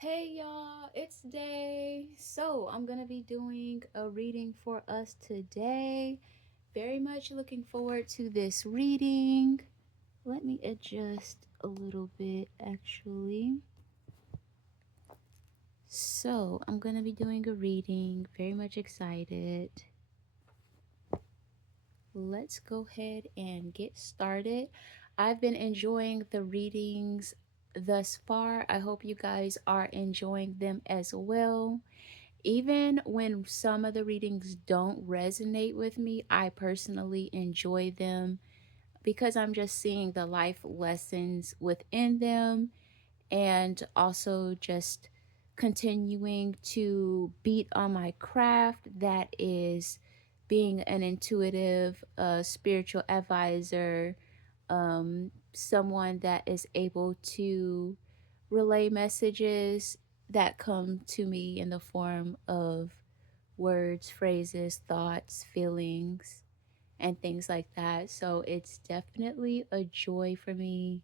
Hey y'all, it's Day. So, I'm going to be doing a reading for us today. Very much looking forward to this reading. Let me adjust a little bit actually. So, I'm going to be doing a reading. Very much excited. Let's go ahead and get started. I've been enjoying the readings thus far. I hope you guys are enjoying them as well. Even when some of the readings don't resonate with me, I personally enjoy them because I'm just seeing the life lessons within them and also just continuing to beat on my craft that is being an intuitive spiritual advisor, someone that is able to relay messages that come to me in the form of words, phrases, thoughts, feelings, and things like that. So it's definitely a joy for me.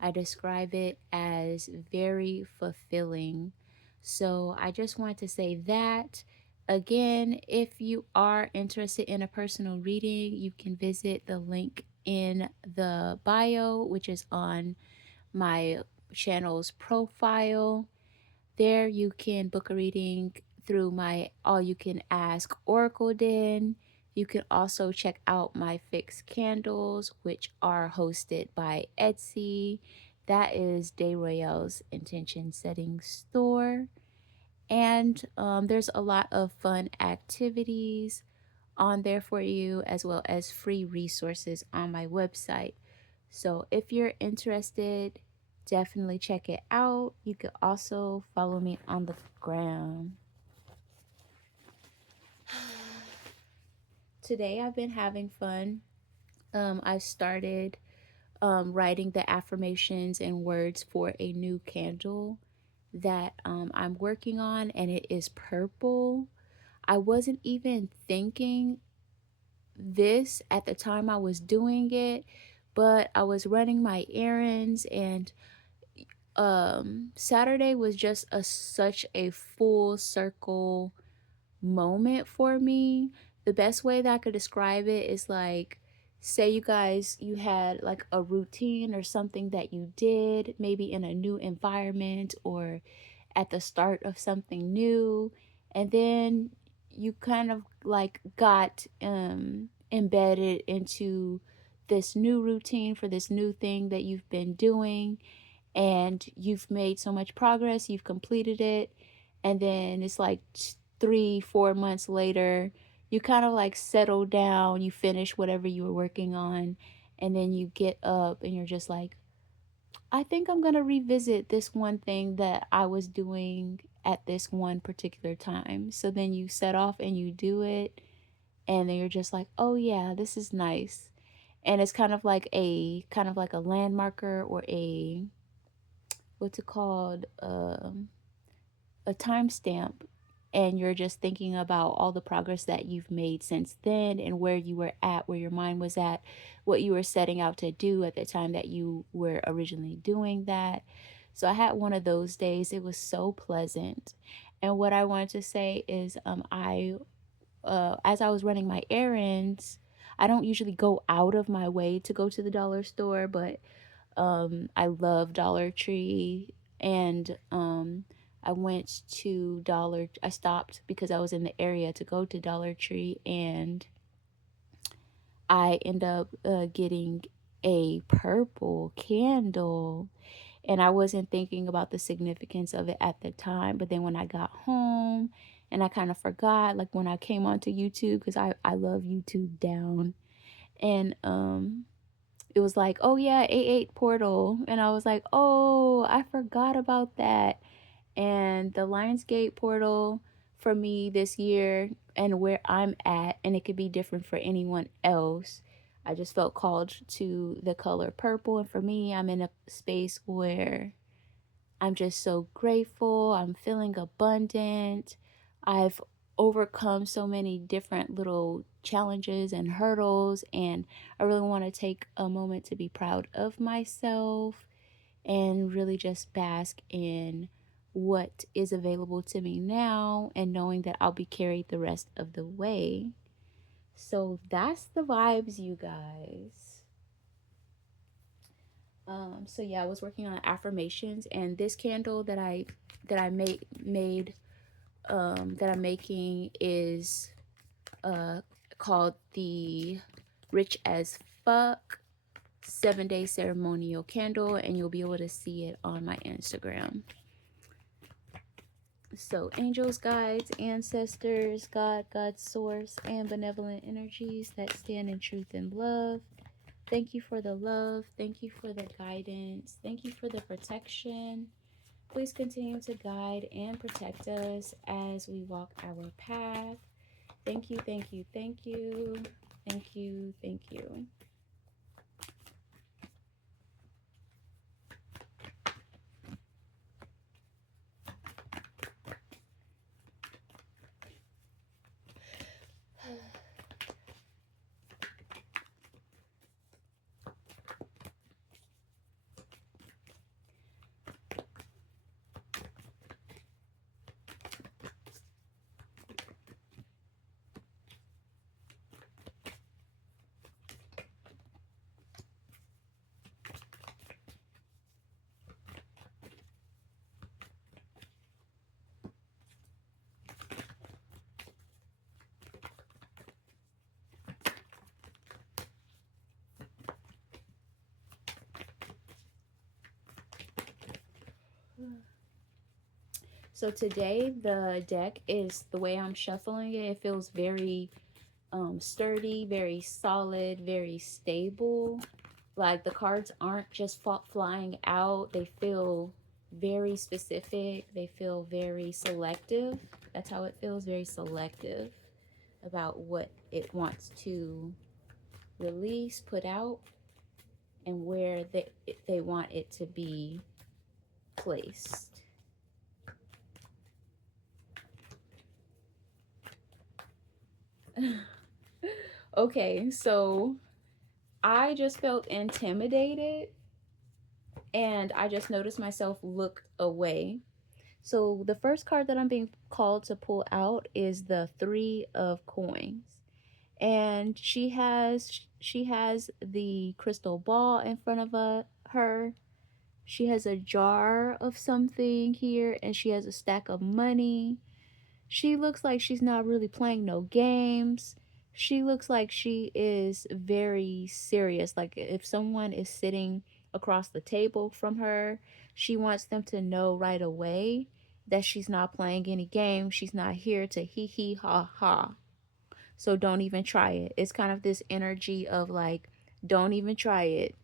I describe it as very fulfilling. So I just want to say that. Again, if you are interested in a personal reading, you can visit the link in the bio, which is on my channel's profile. There you can book a reading through my All You Can Ask Oracle Den. You can also check out my fixed candles, which are hosted by Etsy. That is Day Royale's intention setting store. And there's a lot of fun activities on there for you, as well as free resources on my website. So if you're interested, definitely check it out. You can also follow me on the gram. Today I've been having fun. I started writing the affirmations and words for a new candle that I'm working on, and it is purple. I wasn't even thinking this at the time I was doing it, but I was running my errands, and Saturday was just such a full circle moment for me. The best way that I could describe it is like, say you had like a routine or something that you did maybe in a new environment or at the start of something new, and then you kind of like got embedded into this new routine for this new thing that you've been doing, and you've made so much progress, you've completed it, and then it's like 3 4 months later, you kind of like settle down, you finish whatever you were working on, and then you get up and you're just like, I think I'm going to revisit this one thing that I was doing at this one particular time. So then you set off and you do it, and then you're just like, oh yeah, this is nice. And it's kind of like a landmarker, or a, what's it called, a timestamp, and you're just thinking about all the progress that you've made since then and where you were at, where your mind was at, what you were setting out to do at the time that you were originally doing that. So I had one of those days. It was so pleasant. And what I wanted to say is, as I was running my errands, I don't usually go out of my way to go to the dollar store, but I love Dollar Tree, and I stopped because I was in the area to go to Dollar Tree, and I end up getting a purple candle. And I wasn't thinking about the significance of it at the time, but then when I got home and I kind of forgot, like when I came onto YouTube, because I love YouTube down, and it was like, oh yeah, A8 portal. And I was like, oh, I forgot about that. And the Lionsgate portal for me this year, and where I'm at, and it could be different for anyone else, I just felt called to the color purple. And for me, I'm in a space where I'm just so grateful. I'm feeling abundant. I've overcome so many different little challenges and hurdles, and I really want to take a moment to be proud of myself and really just bask in what is available to me now and knowing that I'll be carried the rest of the way. So that's the vibes, you guys. So yeah, I was working on affirmations, and this candle that I that I'm making is called the Rich as Fuck 7-day ceremonial candle, and you'll be able to see it on my Instagram. So, angels, guides, ancestors, God, God's source, and benevolent energies that stand in truth and love. Thank you for the love. Thank you for the guidance. Thank you for the protection. Please continue to guide and protect us as we walk our path. Thank you, thank you, thank you. Thank you, thank you. So today the deck is the way I'm shuffling it. It feels very sturdy, very solid, very stable. Like the cards aren't just flying out. They feel very specific. They feel very selective. That's how it feels, very selective about what it wants to release, put out, and where they want it to be placed. Okay, so I just felt intimidated and I just noticed myself look away. So the first card that I'm being called to pull out is the 3 of Coins. And she has the crystal ball in front of her. She has a jar of something here and she has a stack of money. She looks like she's not really playing no games. She looks like she is very serious. Like if someone is sitting across the table from her, she wants them to know right away that she's not playing any games. She's not here to hee hee ha ha. So don't even try it. It's kind of this energy of like, don't even try it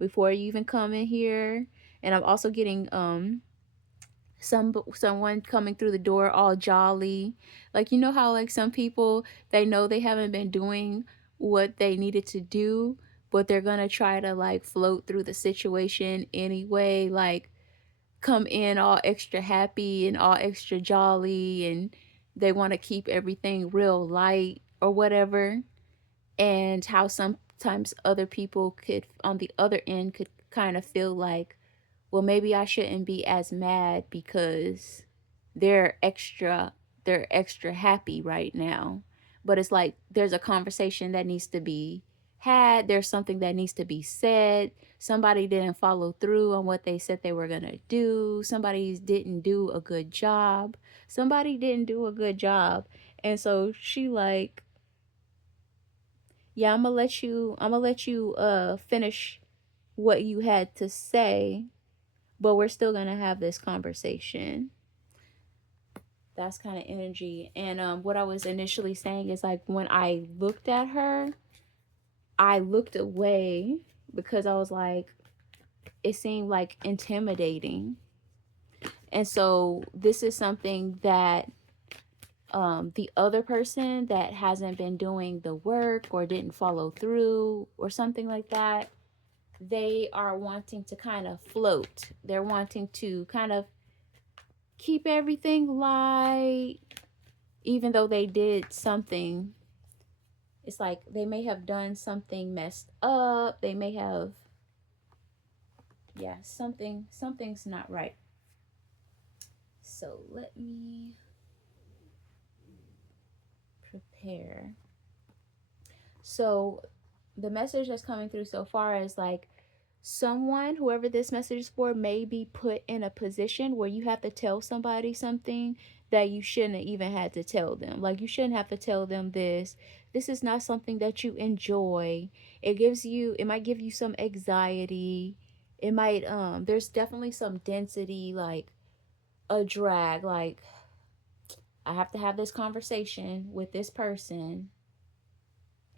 before you even come in here. And I'm also getting someone coming through the door all jolly. Like you know how like some people, they know they haven't been doing what they needed to do, but they're gonna try to like float through the situation anyway, like come in all extra happy and all extra jolly, and they want to keep everything real light or whatever. And how sometimes other people could on the other end could kind of feel like, well, maybe I shouldn't be as mad because they're extra they're extra happy right now. But it's like there's a conversation that needs to be had, there's something that needs to be said. Somebody didn't follow through on what they said they were going to do. Somebody didn't do a good job. Somebody didn't do a good job. And so she like, yeah, I'm gonna let you finish what you had to say, but we're still gonna have this conversation. That's kind of energy. And what I was initially saying is like when I looked at her, I looked away because I was like, it seemed like intimidating. And so this is something that the other person that hasn't been doing the work or didn't follow through or something like that, they are wanting to kind of float. They're wanting to kind of keep everything light, even though they did something. It's like they may have done something messed up. They may have, yeah, something's not right. So let me prepare. So the message that's coming through so far is like someone, whoever this message is for, may be put in a position where you have to tell somebody something that you shouldn't have even had to tell them. Like you shouldn't have to tell them this. This is not something that you enjoy. It might give you some anxiety. It might there's definitely some density, like a drag, like I have to have this conversation with this person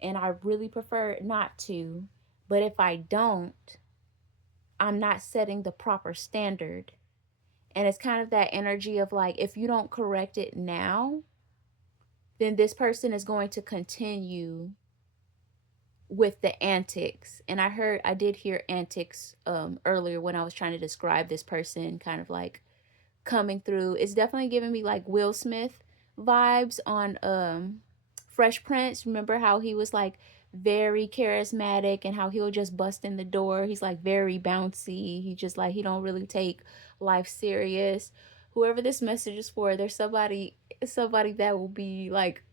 and I really prefer not to. But if I don't, I'm not setting the proper standard. And it's kind of that energy of like, if you don't correct it now, then this person is going to continue with the antics. And I did hear antics earlier when I was trying to describe this person kind of like coming through. It's definitely giving me like Will Smith vibes on Fresh Prince. Remember how he was like very charismatic and how he'll just bust in the door. He's like very bouncy. He just like he don't really take life serious. Whoever this message is for, there's somebody that will be like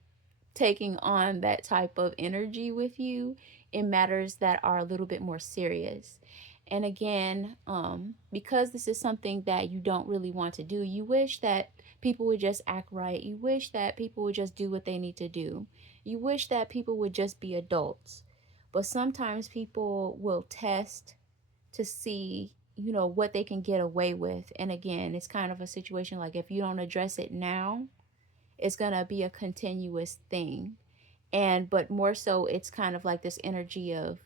taking on that type of energy with you in matters that are a little bit more serious. And again, because this is something that you don't really want to do, you wish that people would just act right. You wish that people would just do what they need to do. You wish that people would just be adults. But sometimes people will test to see, what they can get away with. And again, it's kind of a situation like if you don't address it now, it's going to be a continuous thing. And but more so it's kind of like this energy of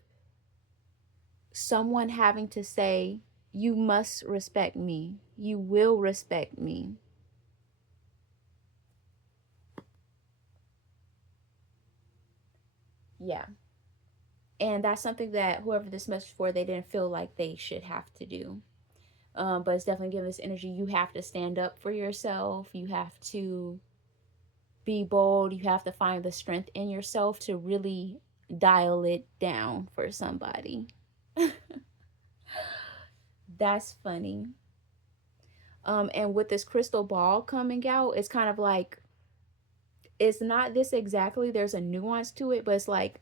someone having to say, you must respect me, you will respect me. Yeah. And that's something that whoever this message for, they didn't feel like they should have to do. But it's definitely giving this energy. You have to stand up for yourself. You have to be bold. You have to find the strength in yourself to really dial it down for somebody. That's funny. And with this crystal ball coming out, it's kind of like it's not this exactly. There's a nuance to it, but it's like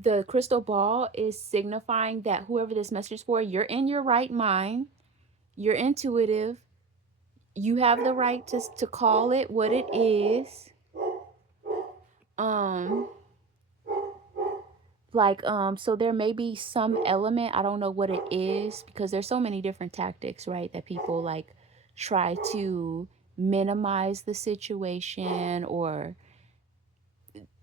the crystal ball is signifying that whoever this message is for, you're in your right mind, you're intuitive, you have the right to call it what it is. Um, so there may be some element, I don't know what it is because there's so many different tactics, right, that people like try to minimize the situation or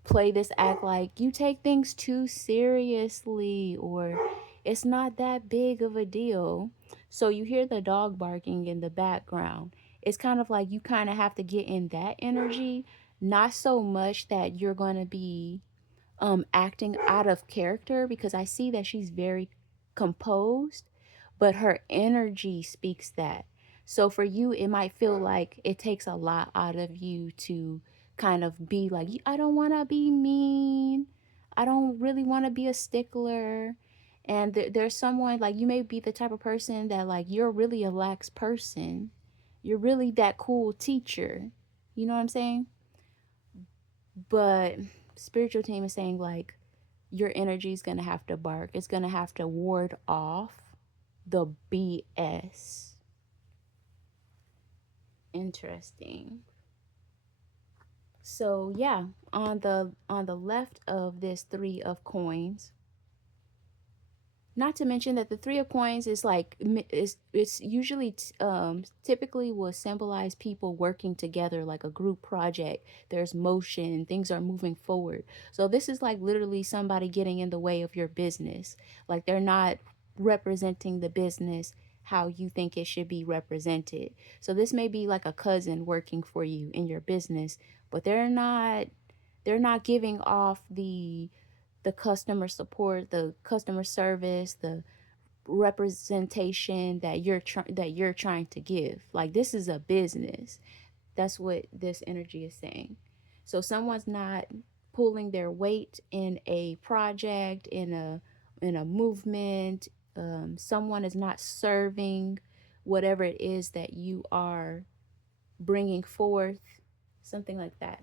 play this act like you take things too seriously or it's not that big of a deal. So you hear the dog barking in the background. It's kind of like you kind of have to get in that energy, not so much that you're going to be acting out of character because I see that she's very composed, but her energy speaks that. So for you, it might feel like it takes a lot out of you to kind of be like, I don't want to be mean. I don't really want to be a stickler. And there's someone like you may be the type of person that like you're really a lax person. You're really that cool teacher. You know what I'm saying? But spiritual team is saying like your energy is going to have to bark. It's going to have to ward off the BS. Interesting. So yeah, on the left of this 3 of coins, not to mention that the 3 of coins is like it's usually typically will symbolize people working together like a group project. There's motion, things are moving forward. So this is like literally somebody getting in the way of your business. Like they're not representing the business how you think it should be represented. So this may be like a cousin working for you in your business, but they're not giving off the customer support, the customer service, the representation that you're trying to give. Like this is a business. That's what this energy is saying. So someone's not pulling their weight in a project, in a movement. Someone is not serving whatever it is that you are bringing forth, something like that.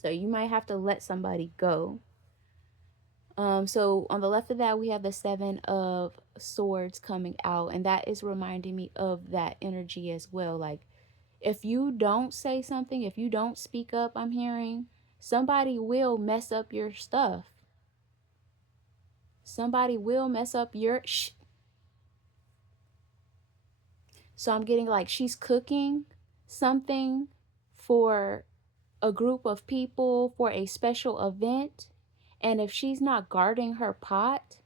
So you might have to let somebody go. So on the left of that, we have the Seven of Swords coming out, and that is reminding me of that energy as well. Like, if you don't say something, if you don't speak up, I'm hearing somebody will mess up your stuff. Somebody will mess up your. So I'm getting like she's cooking something for a group of people for a special event. And if she's not guarding her pot,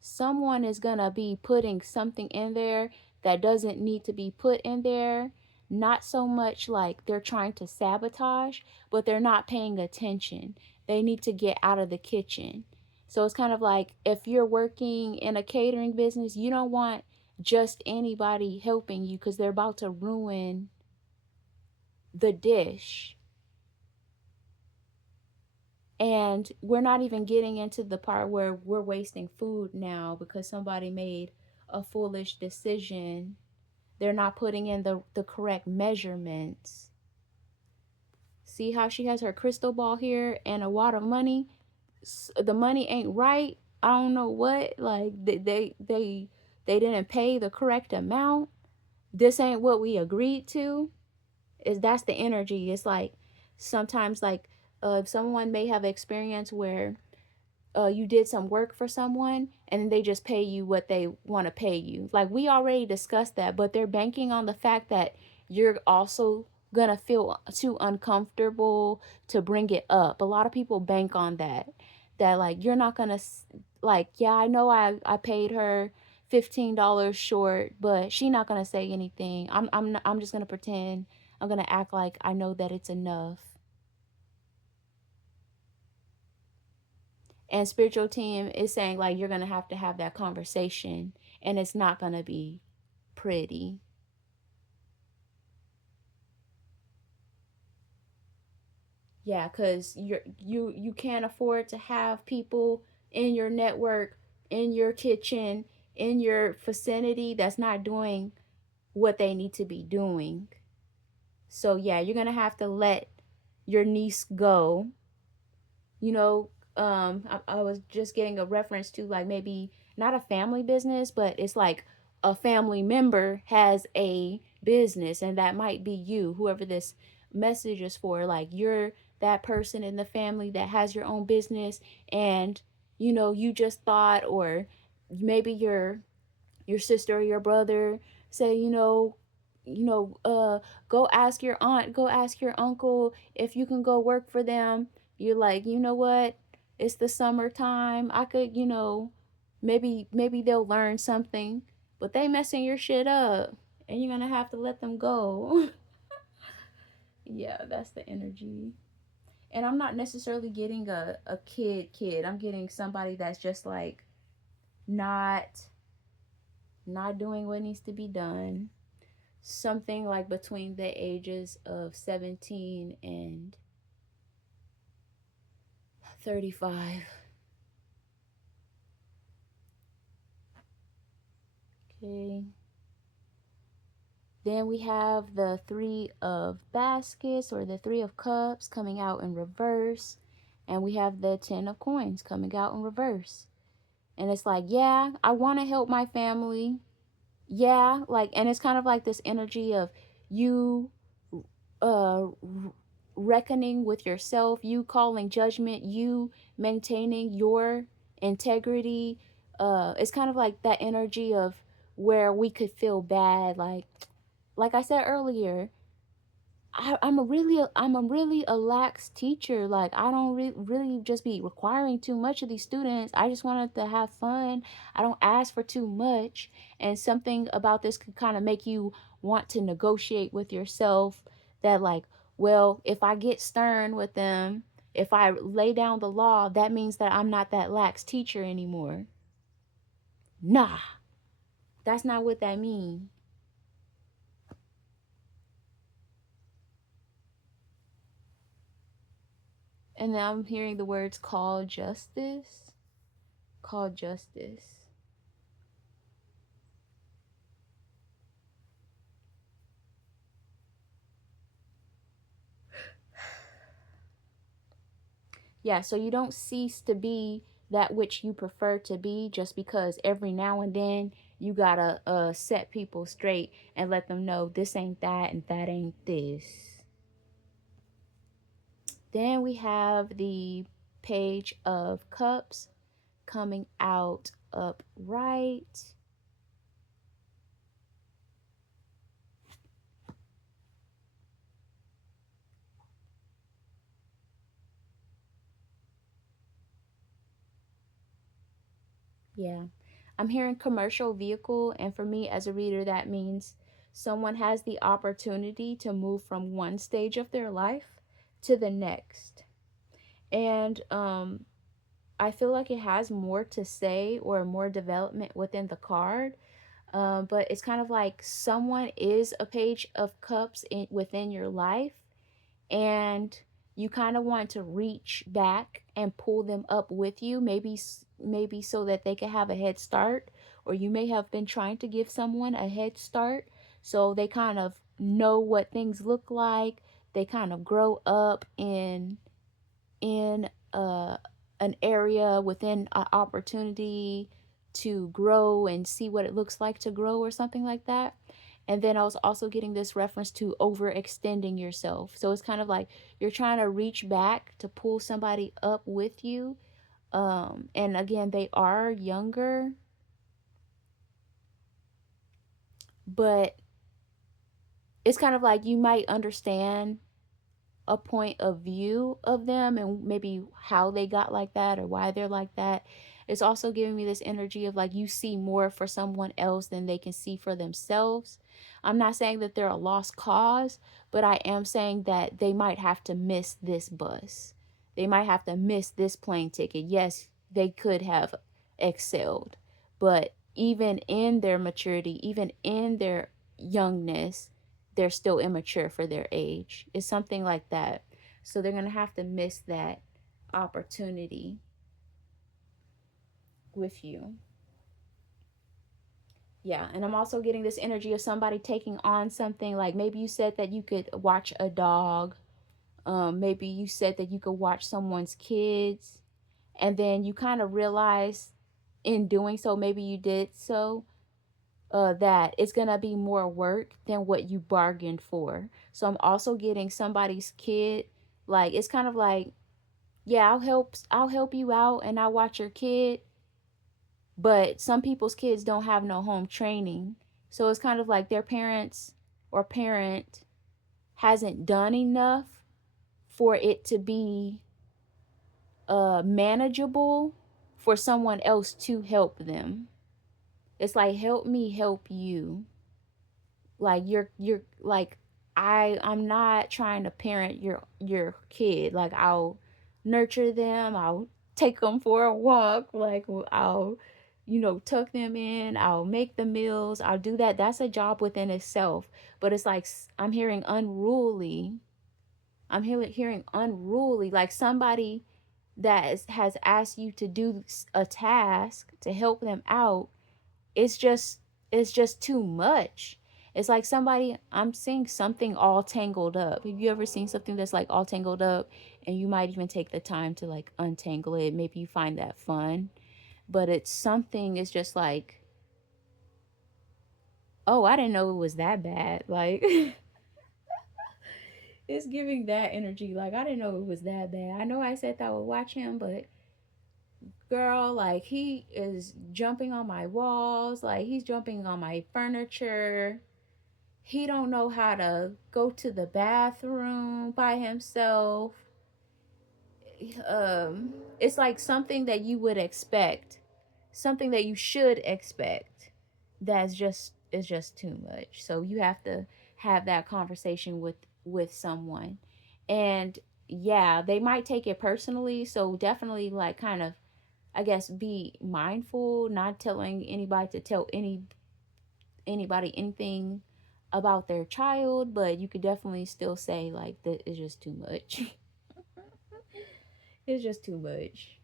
someone is going to be putting something in there that doesn't need to be put in there. Not so much like they're trying to sabotage, but they're not paying attention. They need to get out of the kitchen. So it's kind of like if you're working in a catering business, you don't want just anybody helping you because they're about to ruin the dish. And we're not even getting into the part where we're wasting food now because somebody made a foolish decision. They're not putting in the correct measurements. See how she has her crystal ball here and a wad of money? The money ain't right. I don't know what. Like they didn't pay the correct amount. This ain't what we agreed to. Is that's the energy. It's like sometimes like someone may have experience where you did some work for someone and then they just pay you what they want to pay you. Like we already discussed that, but they're banking on the fact that you're also gonna feel too uncomfortable to bring it up. A lot of people bank on that. That like you're not gonna like, yeah, I know I paid her $15 short, but she not gonna say anything. I'm just gonna pretend. I'm gonna act like I know that it's enough. And spiritual team is saying like you're gonna have to have that conversation, and it's not gonna be pretty. Yeah, because you can't afford to have people in your network, in your kitchen, in your vicinity that's not doing what they need to be doing. So yeah, you're gonna have to let your niece go. You know, I was just getting a reference to like maybe not a family business, but it's like a family member has a business, and that might be you, whoever this message is for. Like you're that person in the family that has your own business, and you just thought, or maybe your sister or your brother say, you know, uh, go ask your aunt, go ask your uncle if you can go work for them. You're like, you know what? It's the summertime. I could, maybe they'll learn something, but they messing your shit up, and you're gonna have to let them go. Yeah, that's the energy. And I'm not necessarily getting a kid. I'm getting somebody that's just like not not doing what needs to be done. Something like between the ages of 17 and 35. Okay. Then we have the Three of Baskets or the Three of Cups coming out in reverse. And we have the Ten of Coins coming out in reverse. And it's like, yeah, I want to help my family. Yeah, like, and it's kind of like this energy of you uh reckoning with yourself, you calling judgment, you maintaining your integrity. It's kind of like that energy of where we could feel bad, like I said earlier, I'm a really a lax teacher. Like I don't really just be requiring too much of these students. I just wanted to have fun. I don't ask for too much. And something about this could kind of make you want to negotiate with yourself that like, well, if I get stern with them, if I lay down the law, that means that I'm not that lax teacher anymore. Nah, that's not what that means. And then I'm hearing the words call justice. Call justice. Yeah, so you don't cease to be that which you prefer to be just because every now and then you gotta set people straight and let them know this ain't that and that ain't this. Then we have the Page of Cups coming out upright. Yeah. I'm hearing commercial vehicle, and for me as a reader, that means someone has the opportunity to move from one stage of their life to the next. And I feel like it has more to say or more development within the card. But it's kind of like someone is a Page of Cups within your life, and you kind of want to reach back and pull them up with you, maybe so that they can have a head start, or you may have been trying to give someone a head start so they kind of know what things look like. They kind of grow up in an area within an opportunity to grow and see what it looks like to grow or something like that. And then I was also getting this reference to overextending yourself. So it's kind of like you're trying to reach back to pull somebody up with you. And again, they are younger, but it's kind of like you might understand a point of view of them and maybe how they got like that or why they're like that. It's also giving me this energy of like you see more for someone else than they can see for themselves. I'm not saying that they're a lost cause, but I am saying that they might have to miss this bus. They might have to miss this plane ticket. Yes, they could have excelled, but even in their maturity, even in their youngness, they're still immature for their age. It's something like that. So they're going to have to miss that opportunity with you. Yeah, and I'm also getting this energy of somebody taking on something like maybe you said that you could watch a dog. Maybe you said that you could watch someone's kids, and then you kind of realize in doing so, maybe you did so, that it's gonna be more work than what you bargained for. So I'm also getting somebody's kid. Like it's kind of like, yeah, I'll help you out and I'll watch your kid, but some people's kids don't have no home training. So it's kind of like their parents or parent hasn't done enough for it to be manageable for someone else to help them. It's like help me help you. Like you're like I'm not trying to parent your kid. Like I'll nurture them, I'll take them for a walk, like I'll tuck them in, I'll make the meals, I'll do that. That's a job within itself. But it's like I'm hearing unruly. I'm hearing unruly, like somebody that has asked you to do a task to help them out. It's just too much. It's like somebody, I'm seeing something all tangled up. Have you ever seen something that's like all tangled up and you might even take the time to like untangle it? Maybe you find that fun, but it's something is just like, oh, I didn't know it was that bad. Like it's giving that energy. Like I didn't know it was that bad. I know I said that I would watch him, but girl, like he is jumping on my walls, like he's jumping on my furniture. He don't know how to go to the bathroom by himself. It's like something that you would expect, something that you should expect. That's just is just too much. So you have to have that conversation with someone, and yeah, they might take it personally. So definitely, like, kind of, I guess, be mindful, not telling anybody to tell anybody anything about their child, but you could definitely still say like that is just too much. It's just too much.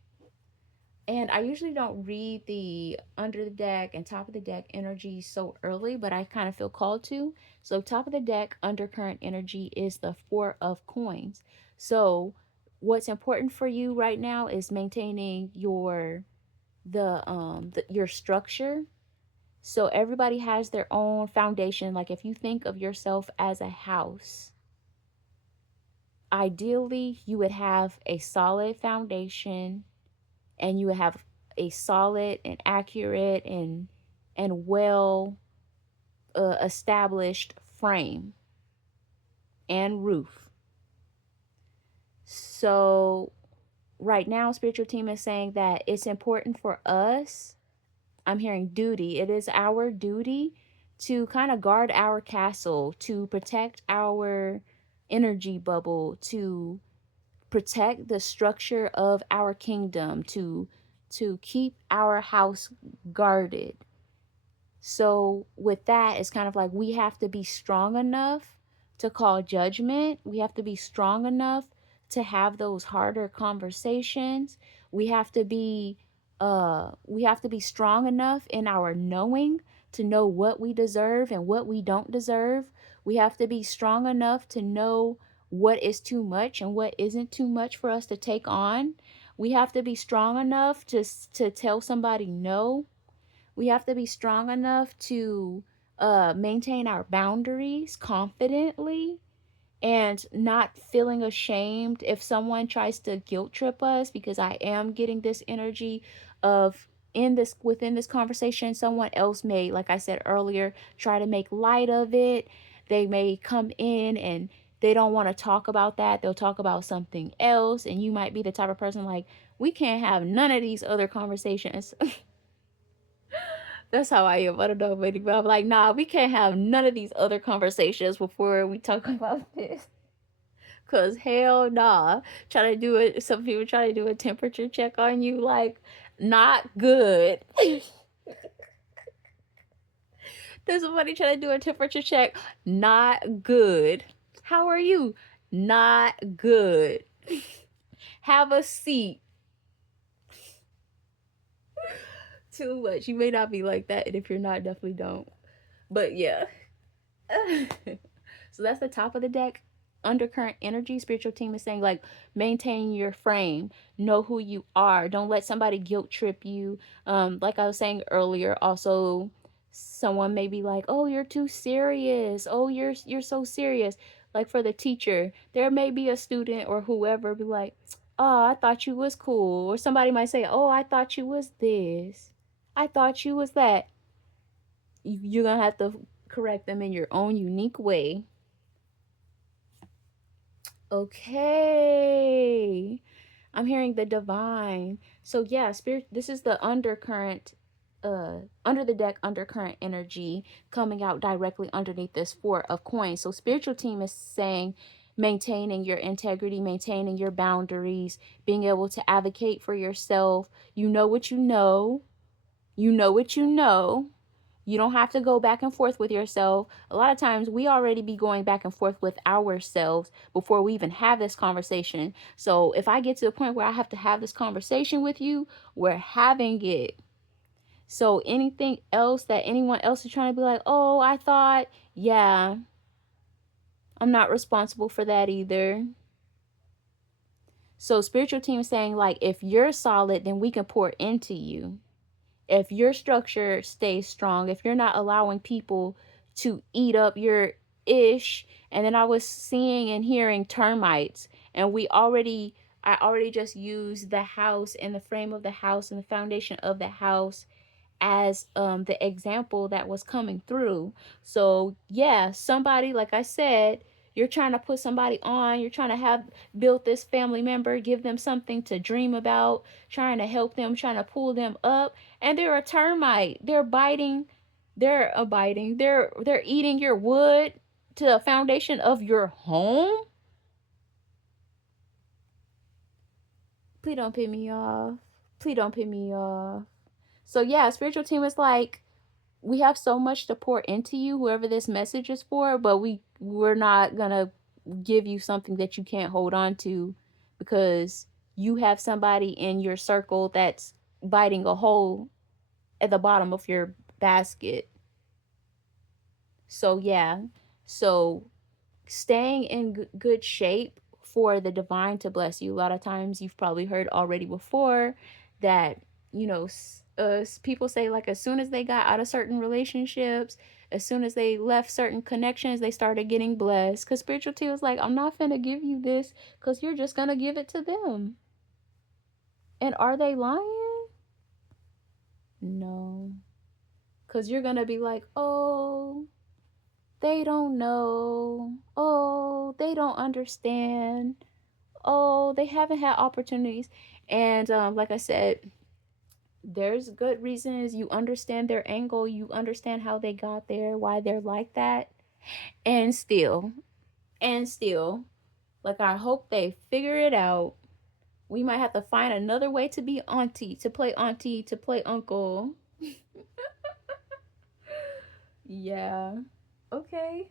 And I usually don't read the under the deck and top of the deck energy so early, but I kind of feel called to. So top of the deck undercurrent energy is the 4 of coins. So what's important for you right now is maintaining your structure. So everybody has their own foundation. Like if you think of yourself as a house, ideally you would have a solid foundation, and you would have a solid and accurate and well established frame and roof. So right now spiritual team is saying that it's important for us. I'm hearing duty. It is our duty to kind of guard our castle, to protect our energy bubble, to protect the structure of our kingdom, to keep our house guarded. So with that, it's kind of like we have to be strong enough to call judgment. We have to be strong enough to have those harder conversations. We have to be strong enough in our knowing to know what we deserve and what we don't deserve. We have to be strong enough to know what is too much and what isn't too much for us to take on. We have to be strong enough to tell somebody no. We have to be strong enough to maintain our boundaries confidently and not feeling ashamed if someone tries to guilt trip us, because I am getting this energy of in this within this conversation someone else may, like I said earlier, try to make light of it. They may come in and they don't want to talk about that. They'll talk about something else, and you might be the type of person like, we can't have none of these other conversations. That's how I am. I don't know, but I'm like, nah, we can't have none of these other conversations before we talk about this. Cause hell nah. Try to do it. Some people try to do a temperature check on you, like, not good. There's somebody trying to do a temperature check, not good. How are you? Not good. Have a seat. Too much. You may not be like that, and if you're not, definitely don't. But yeah. So that's the top of the deck. Undercurrent energy. Spiritual team is saying, like, maintain your frame, know who you are, don't let somebody guilt trip you. Like I was saying earlier, also someone may be like, oh, you're too serious, oh, you're so serious. Like for the teacher, there may be a student or whoever be like, oh, I thought you was cool. Or somebody might say, oh, I thought you was this, I thought you was that. You're gonna have to correct them in your own unique way. Okay. I'm hearing the divine. So yeah, spirit, this is the undercurrent, under the deck undercurrent energy coming out directly underneath this four of coins. So spiritual team is saying maintaining your integrity, maintaining your boundaries, being able to advocate for yourself. You know what you know. You know what you know. You don't have to go back and forth with yourself. A lot of times we already be going back and forth with ourselves before we even have this conversation. So if I get to the point where I have to have this conversation with you, we're having it. So anything else that anyone else is trying to be like, oh, I thought, yeah, I'm not responsible for that either. So spiritual team is saying, like, if you're solid, then we can pour into you. If your structure stays strong, if you're not allowing people to eat up your ish. And then I was seeing and hearing termites, and I already just used the house and the frame of the house and the foundation of the house as the example that was coming through. So yeah, somebody, like I said, you're trying to put somebody on, you're trying to have build this family member, give them something to dream about, trying to help them, trying to pull them up, and they're a termite. They're eating your wood to the foundation of your home. Please don't piss me off. Please don't piss me off. So yeah, spiritual team is like, we have so much to pour into you, whoever this message is for, but we're not gonna give you something that you can't hold on to, because you have somebody in your circle that's biting a hole at the bottom of your basket. So yeah, so staying in good shape for the divine to bless you. A lot of times you've probably heard already before that, you know, people say like as soon as they got out of certain relationships, as soon as they left certain connections, they started getting blessed. Because spiritual tea was like, I'm not finna give you this because you're just gonna give it to them. And are they lying? No. Because you're gonna be like, oh, they don't know. Oh, they don't understand. Oh, they haven't had opportunities. And like I said, there's good reasons. You understand their angle, you understand how they got there, why they're like that. And still, like, I hope they figure it out. We might have to find another way to be auntie, to play uncle. Yeah. Okay.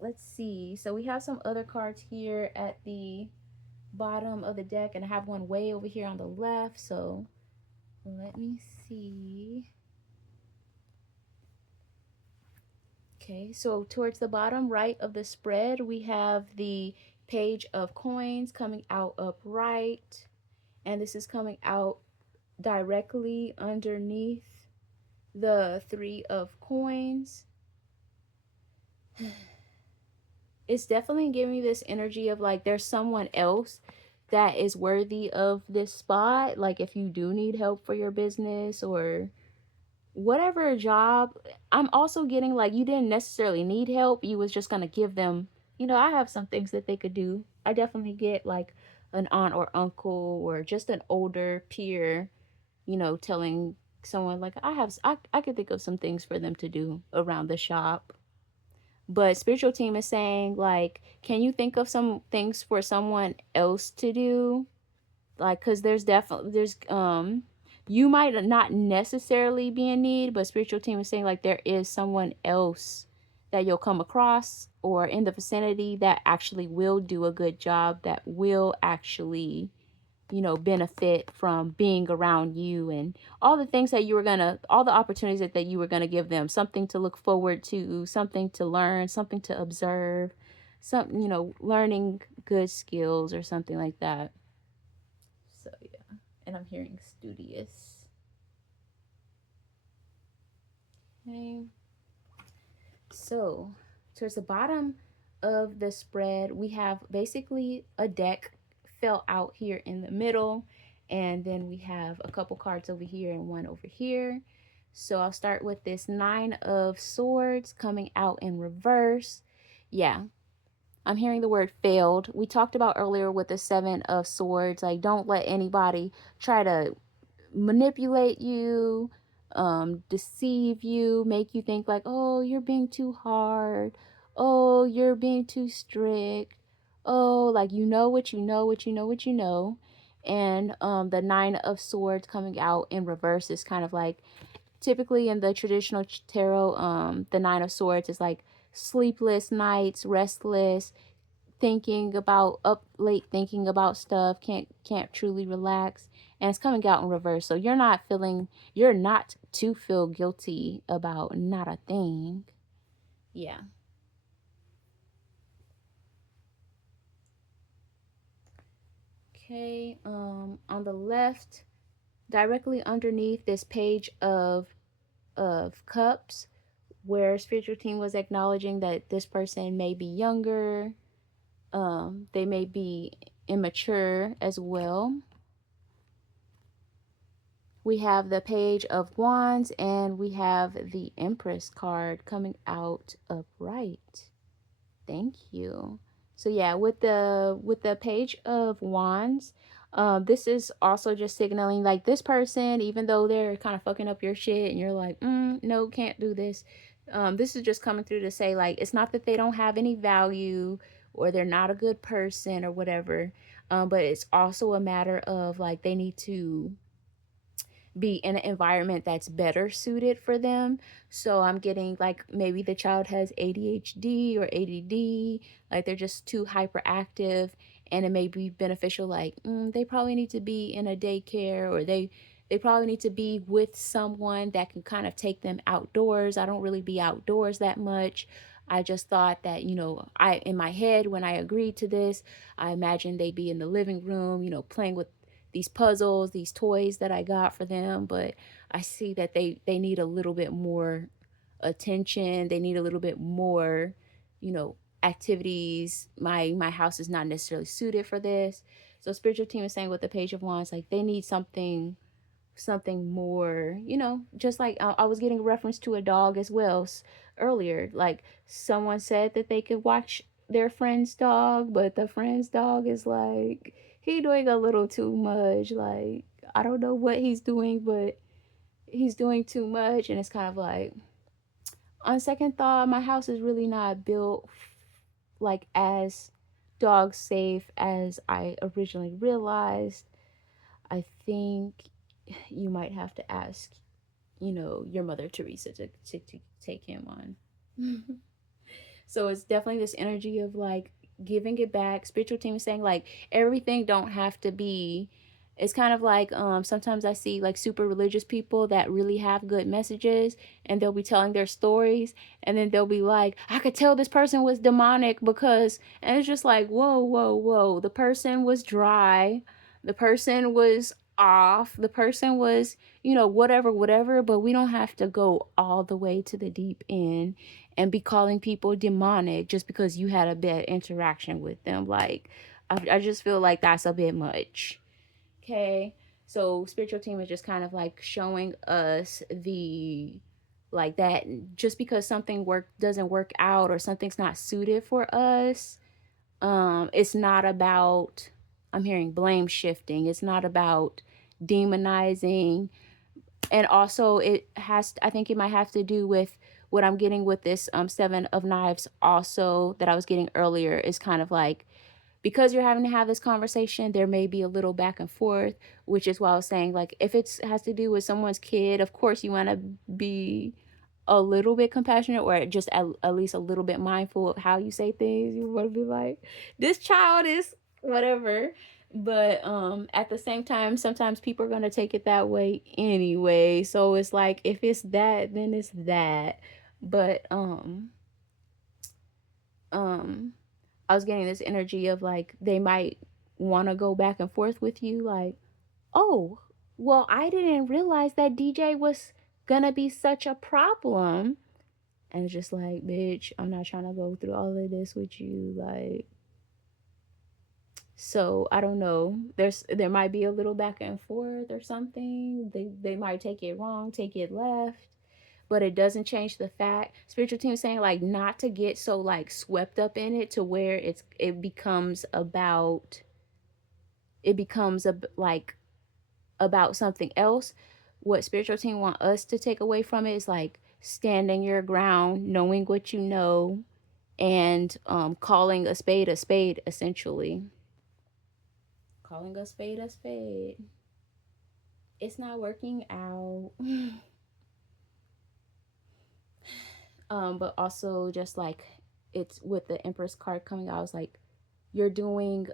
Let's see. So we have some other cards here at the bottom of the deck, and I have one way over here on the left. So let me see. Okay, so towards the bottom right of the spread, we have the page of coins coming out upright, and this is coming out directly underneath the three of coins. It's definitely giving me this energy of like there's someone else that is worthy of this spot. Like if you do need help for your business or whatever job, I'm also getting like you didn't necessarily need help. You was just gonna give them, I have some things that they could do. I definitely get like an aunt or uncle or just an older peer, telling someone like I could think of some things for them to do around the shop. But spiritual team is saying like, can you think of some things for someone else to do? Like, because there's you might not necessarily be in need, but spiritual team is saying like there is someone else that you'll come across or in the vicinity that actually will do a good job, that will actually benefit from being around you, and all the things that all the opportunities that you were gonna give them, something to look forward to, something to learn, something to observe, some learning good skills or something like that. So yeah, and I'm hearing studious. Okay. So towards the bottom of the spread, we have basically a deck fell out here in the middle, and then we have a couple cards over here and one over here. So I'll start with this Nine of Swords coming out in reverse. Yeah, I'm hearing the word failed. We talked about earlier with the Seven of Swords, like don't let anybody try to manipulate you, deceive you, make you think like, oh, you're being too hard. Oh, you're being too strict. Oh, like you know what you know, what you know, what you know. And the Nine of Swords coming out in reverse is kind of like typically in the traditional tarot, the Nine of Swords is like sleepless nights, restless, thinking about up late, thinking about stuff, can't truly relax, and it's coming out in reverse. So you're not to feel guilty about not a thing. Yeah. Okay, on the left, directly underneath this page of cups, where spiritual team was acknowledging that this person may be younger, they may be immature as well. We have the Page of Wands, and we have the Empress card coming out upright. Thank you. So yeah, with the Page of Wands, this is also just signaling like this person, even though they're kind of fucking up your shit, and you're like, no, can't do this. This is just coming through to say like it's not that they don't have any value or they're not a good person or whatever, but it's also a matter of like they need to be in an environment that's better suited for them. So I'm getting like maybe the child has ADHD or ADD, like they're just too hyperactive, and it may be beneficial like they probably need to be in a daycare, or they probably need to be with someone that can kind of take them outdoors. I don't really be outdoors that much. I just thought that, in my head, when I agreed to this, I imagined they'd be in the living room, playing with these puzzles, these toys that I got for them. But I see that they need a little bit more attention. They need a little bit more, you know, activities. My house is not necessarily suited for this. So spiritual team is saying with the Page of Wands, like they need something more, just like I was getting a reference to a dog as well earlier. Like someone said that they could watch their friend's dog, but the friend's dog is like, he doing a little too much. Like, I don't know what he's doing, but he's doing too much. And it's kind of like, on second thought, my house is really not built like as dog safe as I originally realized. I think you might have to ask, your mother Teresa to take him on. So it's definitely this energy of like giving it back. Spiritual team is saying like everything don't have to be. It's kind of like sometimes I see like super religious people that really have good messages, and they'll be telling their stories, and then they'll be like, I could tell this person was demonic because, and it's just like, whoa, whoa, whoa. The person was dry. The person was off. The person was, whatever, whatever, but we don't have to go all the way to the deep end and be calling people demonic just because you had a bad interaction with them. Like, I just feel like that's a bit much. Okay. So spiritual team is just kind of like showing us the like that just because something doesn't work out or something's not suited for us, it's not about, I'm hearing blame shifting. It's not about demonizing. And also I think it might have to do with what I'm getting with this Seven of Knives also that I was getting earlier. Is kind of like, because you're having to have this conversation, there may be a little back and forth, which is why I was saying, like, if it has to do with someone's kid, of course you want to be a little bit compassionate, or just at least a little bit mindful of how you say things. You want to be like, this child is whatever. But at the same time, sometimes people are going to take it that way anyway. So it's like, if it's that, then it's that. But um I was getting this energy of like they might want to go back and forth with you, like, oh, well, I didn't realize that DJ was gonna be such a problem. And it's just like, bitch, I'm not trying to go through all of this with you. Like, so I don't know. There might be a little back and forth or something. They might take it wrong, take it left, but it doesn't change the fact. Spiritual team is saying like not to get so like swept up in it to where it becomes about, like about something else. What spiritual team want us to take away from it is like standing your ground, knowing what you know, and calling a spade essentially. Calling a spade a spade. It's not working out. But also just like it's with the Empress card coming out, it's like you're doing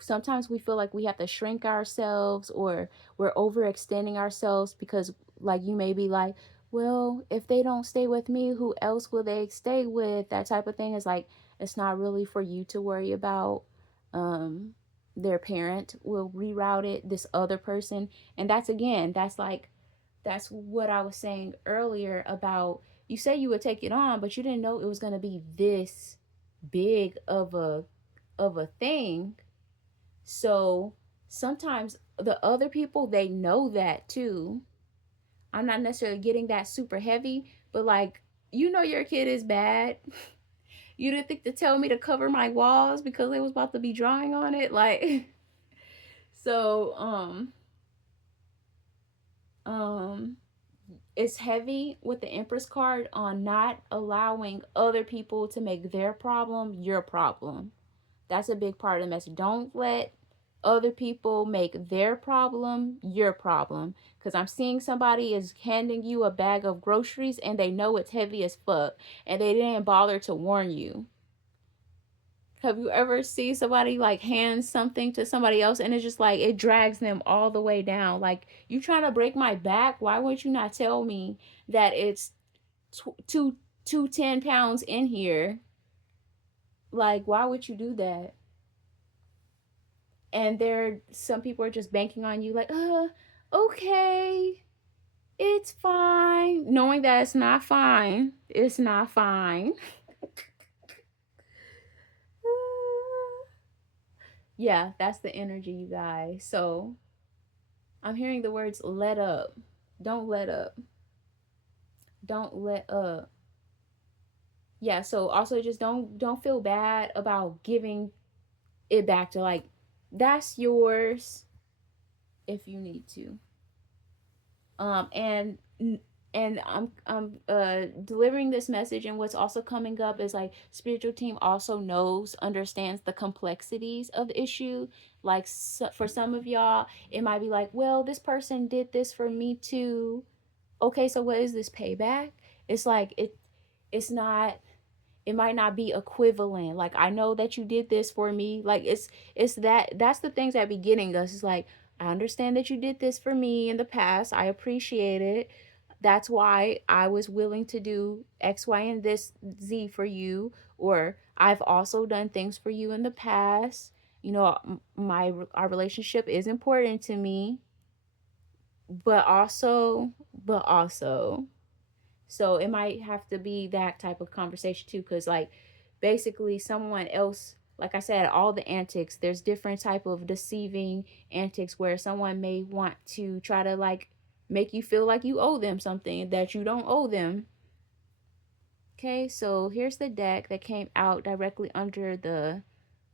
sometimes we feel like we have to shrink ourselves, or we're overextending ourselves because like you may be like, well, if they don't stay with me, who else will they stay with? That type of thing is like, it's not really for you to worry about. Their parent will reroute it, this other person. And that's what I was saying earlier about, you say you would take it on, but you didn't know it was going to be this big of a thing. So sometimes the other people, they know that too. I'm not necessarily getting that super heavy, but like, your kid is bad. You didn't think to tell me to cover my walls because they was about to be drawing on it, like. So um it's heavy with the Empress card on not allowing other people to make their problem your problem. That's a big part of the message. Don't let other people make their problem your problem. Because I'm seeing somebody is handing you a bag of groceries and they know it's heavy as fuck, and they didn't bother to warn you. Have you ever seen somebody like hand something to somebody else and it's just like it drags them all the way down? Like, you trying to break my back? Why would you not tell me that it's two 10 pounds in here. Like, why would you do that? And there, some people are just banking on you, like, okay, it's fine, knowing that it's not fine. It's not fine. Yeah, that's the energy, you guys. So I'm hearing the words let up. Don't let up. Don't let up. Yeah, so also just don't feel bad about giving it back to, like, that's yours if you need to. And I'm delivering this message, and what's also coming up is like spiritual team also understands the complexities of the issue. Like, so, for some of y'all it might be like, well, this person did this for me too. Okay, so what is this payback? It's like it's not, it might not be equivalent. Like, I know that you did this for me. Like, it's that's the things that be getting us. It's like, I understand that you did this for me in the past. I appreciate it. That's why I was willing to do X, Y, and this Z for you. Or I've also done things for you in the past. You know, my our relationship is important to me, but also so it might have to be that type of conversation too, because like basically someone else, like I said, all the antics, there's different type of deceiving antics where someone may want to try to like make you feel like you owe them something that you don't owe them. Okay, so here's the deck that came out directly under the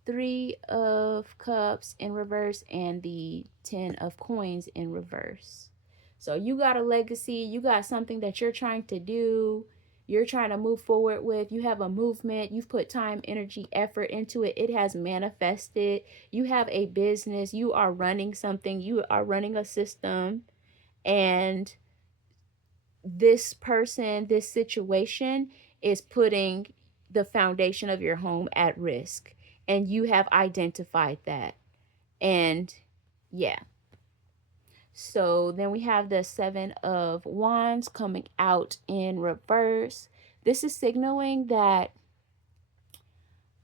Three of Cups in reverse and the Ten of Coins in reverse. So you got a legacy, you got something that you're trying to do, you're trying to move forward with, you have a movement, you've put time, energy, effort into it, it has manifested, you have a business, you are running something, you are running a system, and this person, this situation is putting the foundation of your home at risk. And you have identified that. And yeah. So then we have the Seven of Wands coming out in reverse. This is signaling that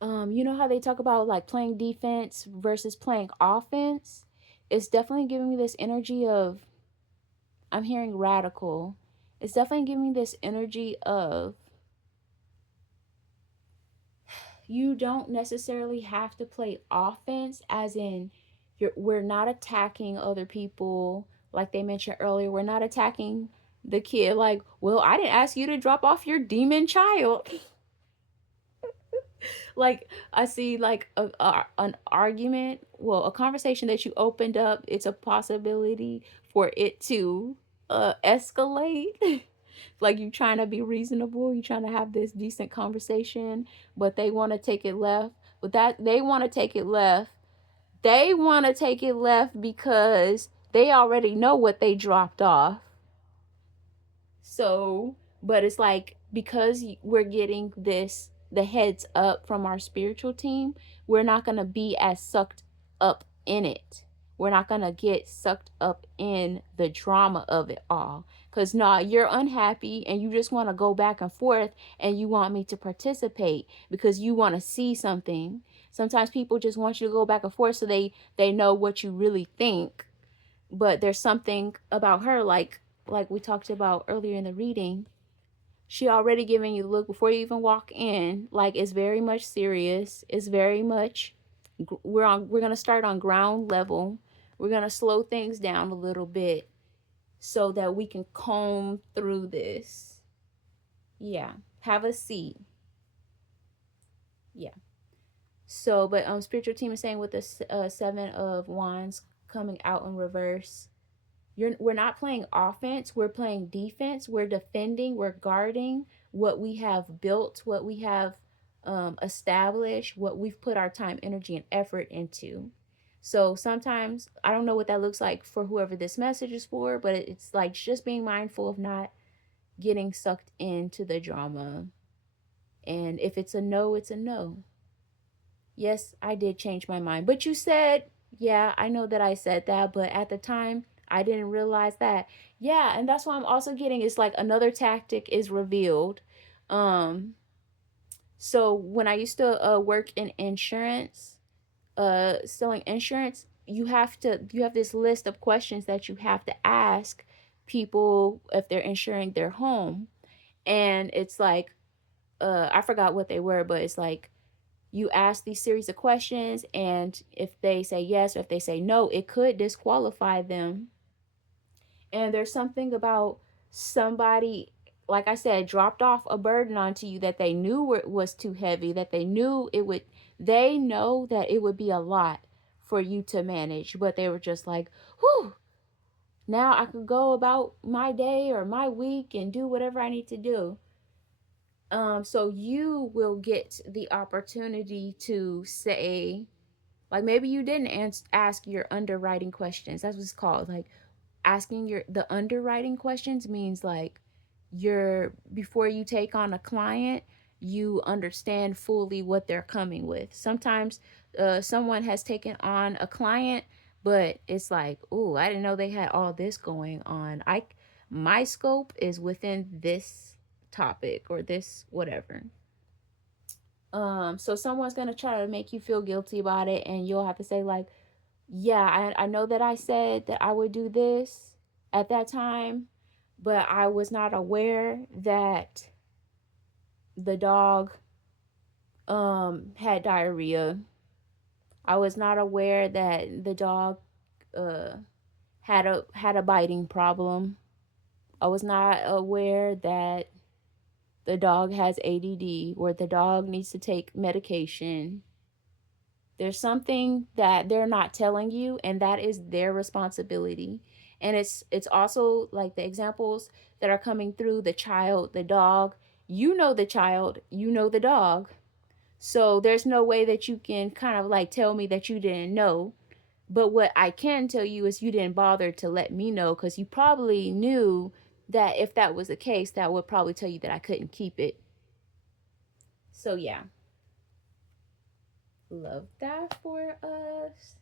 you know how they talk about like playing defense versus playing offense? It's definitely giving me this energy of, I'm hearing radical. It's definitely giving me this energy of, you don't necessarily have to play offense, as in we're not attacking other people like they mentioned earlier. We're not attacking the kid like, well, I didn't ask you to drop off your demon child. Like, I see like an argument, well, a conversation that you opened up, it's a possibility for it to escalate. Like, you trying to be reasonable, you trying to have this decent conversation, but they want to take it left. But that they want to take it left. They want to take it left because they already know what they dropped off. So, but it's like, because we're getting this, the heads up from our spiritual team, we're not going to be as sucked up in it. We're not going to get sucked up in the drama of it all. Because, nah, you're unhappy and you just want to go back and forth and you want me to participate because you want to see something. Sometimes people just want you to go back and forth so they know what you really think. But there's something about her, like we talked about earlier in the reading, she already giving you the look before you even walk in. Like, it's very much serious. It's very much, we're gonna start on ground level. We're gonna slow things down a little bit so that we can comb through this. Yeah, have a seat. Yeah. So, but spiritual team is saying with the Seven of Wands coming out in reverse, we're not playing offense, we're playing defense, we're defending, we're guarding what we have built, what we have established, what we've put our time, energy, and effort into. So sometimes I don't know what that looks like for whoever this message is for, but it's like just being mindful of not getting sucked into the drama. And if it's a no, it's a no. Yes, I did change my mind, but you said, yeah, I know that I said that, but at the time I didn't realize that. Yeah, and that's why I'm also getting, it's like another tactic is revealed. Um, so when I used to work in insurance, selling insurance, you have this list of questions that you have to ask people if they're insuring their home. And it's like, I forgot what they were, but it's like you ask these series of questions, and if they say yes or if they say no, it could disqualify them. And there's something about somebody, like I said, dropped off a burden onto you that they knew was too heavy, that they knew it would, they know that it would be a lot for you to manage, but they were just like, whew, now I could go about my day or my week and do whatever I need to do. So you will get the opportunity to say, like, maybe you didn't ask your underwriting questions. That's what it's called. Like, asking your the underwriting questions means like you're, before you take on a client, you understand fully what they're coming with. Sometimes someone has taken on a client, but it's like, oh, I didn't know they had all this going on. My scope is within this topic or this whatever. So someone's gonna try to make you feel guilty about it, and you'll have to say like, yeah, I know that I said that I would do this at that time, but I was not aware that the dog had diarrhea. I was not aware that the dog uh had a biting problem. I was not aware that the dog has ADD or the dog needs to take medication. There's something that they're not telling you, and that is their responsibility. And it's also like the examples that are coming through: the child, the dog. You know the child, you know the dog. So there's no way that you can kind of like tell me that you didn't know. But what I can tell you is you didn't bother to let me know, because you probably knew that if that was the case, that would probably tell you that I couldn't keep it. So yeah, love that for us.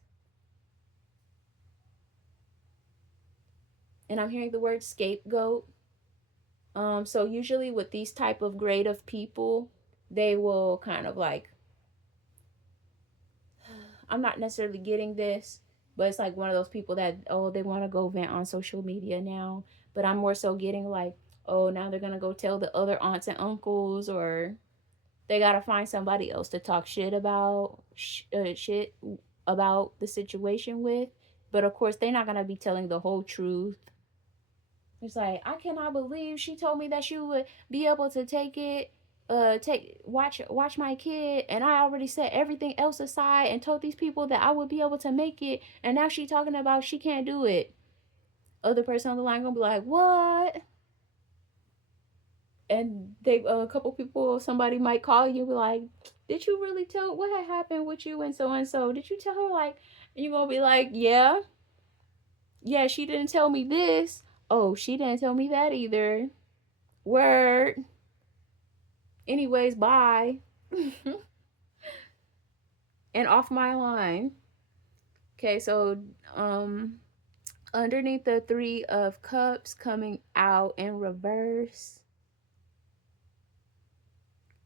And I'm hearing the word scapegoat. So usually with these type of grade of people, they will kind of like, I'm not necessarily getting this, but it's like one of those people that, oh, they want to go vent on social media now. But I'm more so getting like, oh, now they're gonna go tell the other aunts and uncles, or they gotta find somebody else to talk shit about the situation with. But of course, they're not gonna be telling the whole truth. It's like, I cannot believe she told me that she would be able to take it, watch my kid, and I already set everything else aside and told these people that I would be able to make it, and now she talking about she can't do it. Other person on the line gonna be like, what? And they a couple people, somebody might call you, be like, did you really tell what had happened with you and so? Did you tell her? Like, and you gonna be like, yeah, yeah, she didn't tell me this. Oh, she didn't tell me that either. Word. Anyways, bye. And off my line. Okay, so um underneath the 3 of Cups coming out in reverse,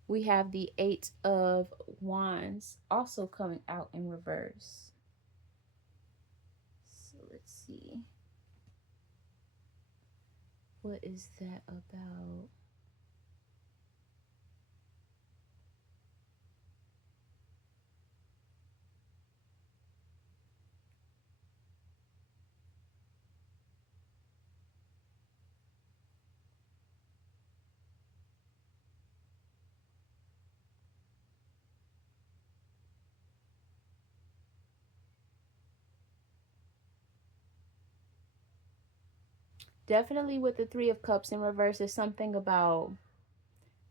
we have the 8 of Wands also coming out in reverse. So let's see. What is that about? Definitely with the 3 of Cups in reverse is something about,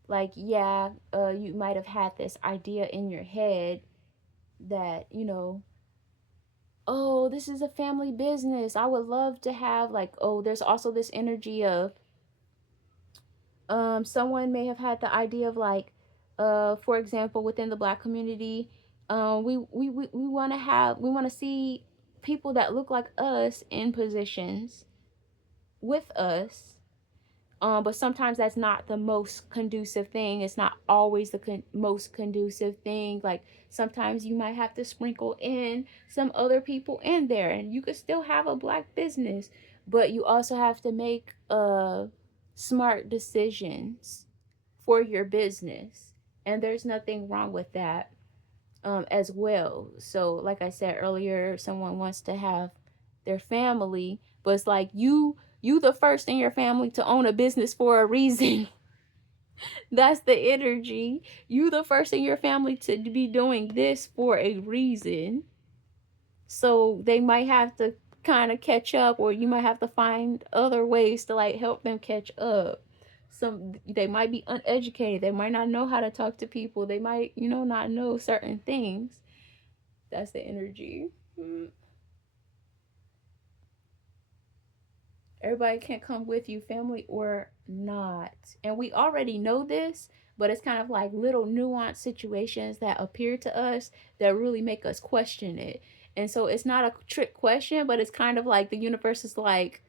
like, yeah, you might have had this idea in your head that, oh, this is a family business. I would love to have, like, oh, there's also this energy of someone may have had the idea of like, for example, within the Black community, we want to see people that look like us in positions with us. But sometimes that's not the most conducive thing. It's not always the most conducive thing. Like sometimes you might have to sprinkle in some other people in there, and you could still have a black business, but you also have to make smart decisions for your business, and there's nothing wrong with that as well. So, like I said earlier, someone wants to have their family, but it's like you the first in your family to own a business for a reason. That's the energy. You the first in your family to be doing this for a reason. So they might have to kind of catch up, or you might have to find other ways to like help them catch up. Some they might be uneducated, they might not know how to talk to people, they might, not know certain things. That's the energy. Everybody can't come with you, family or not. And we already know this, but it's kind of like little nuanced situations that appear to us that really make us question it. And so it's not a trick question, but it's kind of like the universe is like,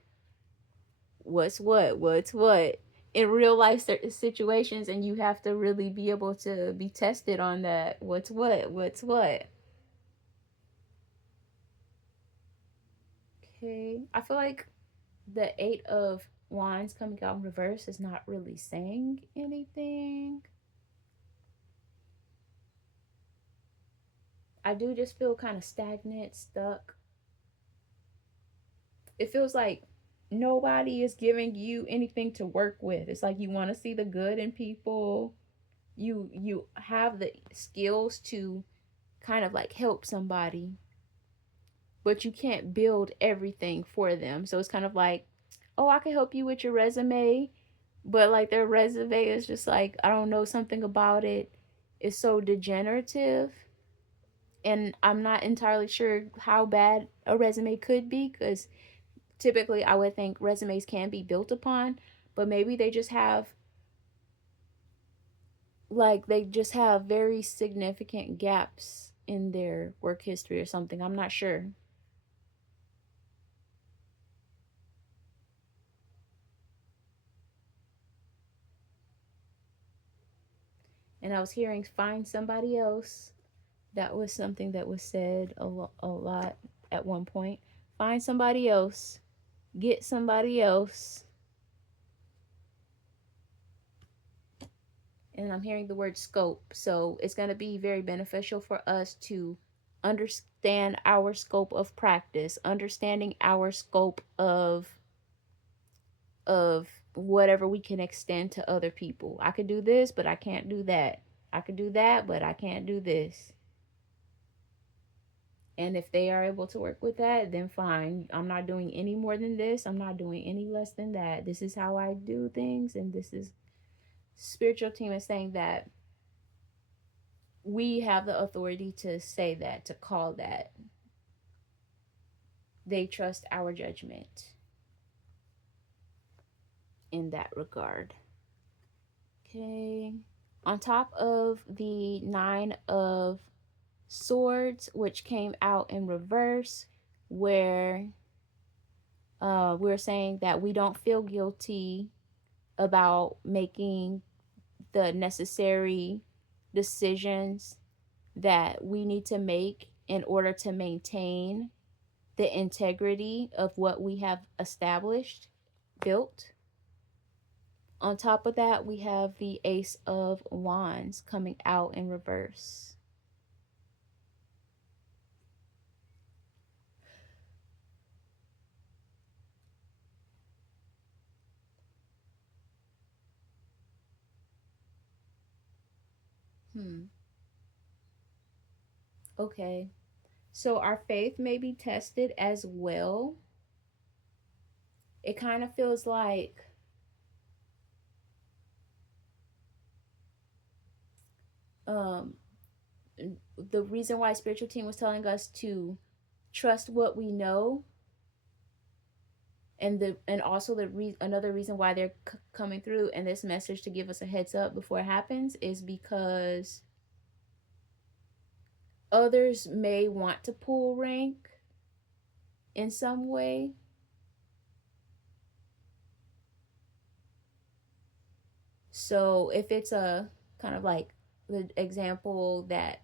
what's what? What's what? In real life situations, and you have to really be able to be tested on that. What's what? What's what? Okay. I feel like the Eight of Wands coming out in reverse is not really saying anything. I do just feel kind of stagnant, stuck. It feels like nobody is giving you anything to work with. It's like you want to see the good in people. You have the skills to kind of like help somebody, but you can't build everything for them. So it's kind of like, oh, I can help you with your resume, but like their resume is just like, I don't know, something about it is so degenerative, and I'm not entirely sure how bad a resume could be, because typically I would think resumes can be built upon, but maybe they just have very significant gaps in their work history or something. I'm not sure. And I was hearing find somebody else. That was something that was said a lot at one point. Find somebody else, get somebody else. And I'm hearing the word scope. So it's going to be very beneficial for us to understand our scope of practice, understanding our scope of whatever we can extend to other people. I could do this, but I can't do that. I could do that, but I can't do this. And if they are able to work with that, then fine. I'm not doing any more than this. I'm not doing any less than that. This is how I do things. And this is spiritual team is saying that we have the authority to say that, to call that. They trust our judgment in that regard. Okay. On top of the Nine of Swords, which came out in reverse, where we're saying that we don't feel guilty about making the necessary decisions that we need to make in order to maintain the integrity of what we have established, built. On top of that, we have the Ace of Wands coming out in reverse. Hmm. Okay. So our faith may be tested as well. It kind of feels like um the reason why spiritual team was telling us to trust what we know, and also another reason why they're coming through and this message to give us a heads up before it happens is because others may want to pull rank in some way. So if it's a kind of like the example that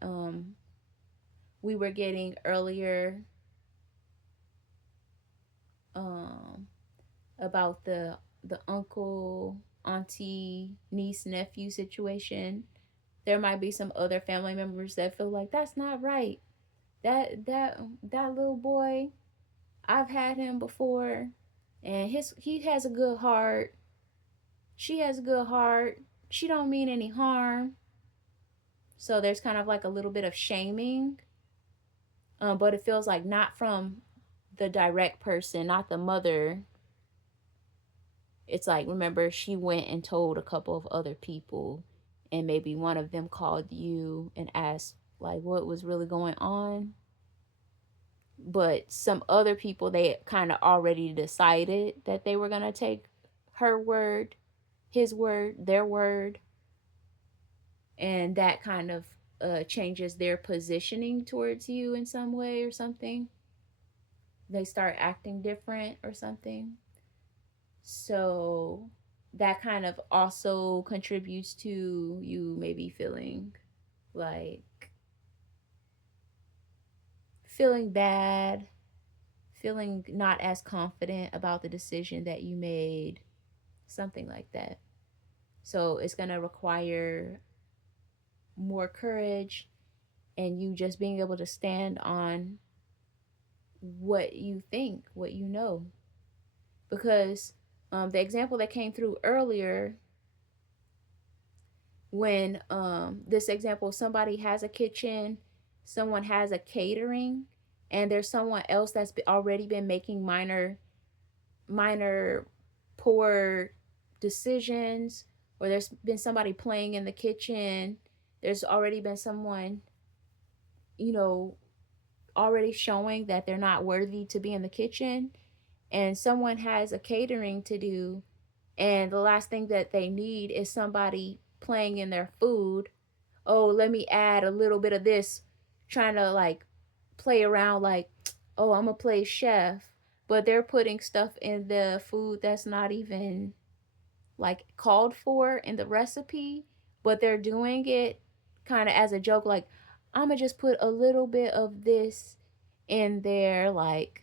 we were getting earlier, um about the uncle, auntie, niece, nephew situation, there might be some other family members that feel like that's not right. That little boy, I've had him before, and he has a good heart. She has a good heart. She don't mean any harm. So there's kind of like a little bit of shaming, but it feels like not from the direct person, not the mother. It's like, remember, she went and told a couple of other people, and maybe one of them called you and asked like what was really going on. But some other people, they kind of already decided that they were going to take her word, his word, their word, and that kind of changes their positioning towards you in some way or something. They start acting different or something. So that kind of also contributes to you maybe like feeling bad, feeling not as confident about the decision that you made, something like that. So it's going to require more courage and you just being able to stand on what you think, what you know. Because the example that came through earlier, when this example, somebody has a kitchen, someone has a catering, and there's someone else that's already been making minor poor decisions, or there's been somebody playing in the kitchen, there's already been someone, you know, already showing that they're not worthy to be in the kitchen, and someone has a catering to do, and the last thing that they need is somebody playing in their food. Oh, let me add a little bit of this, trying to like play around like, oh, I'm gonna play chef, but they're putting stuff in the food that's not even like called for in the recipe, but they're doing it kind of as a joke, like, I'm gonna just put a little bit of this in there, like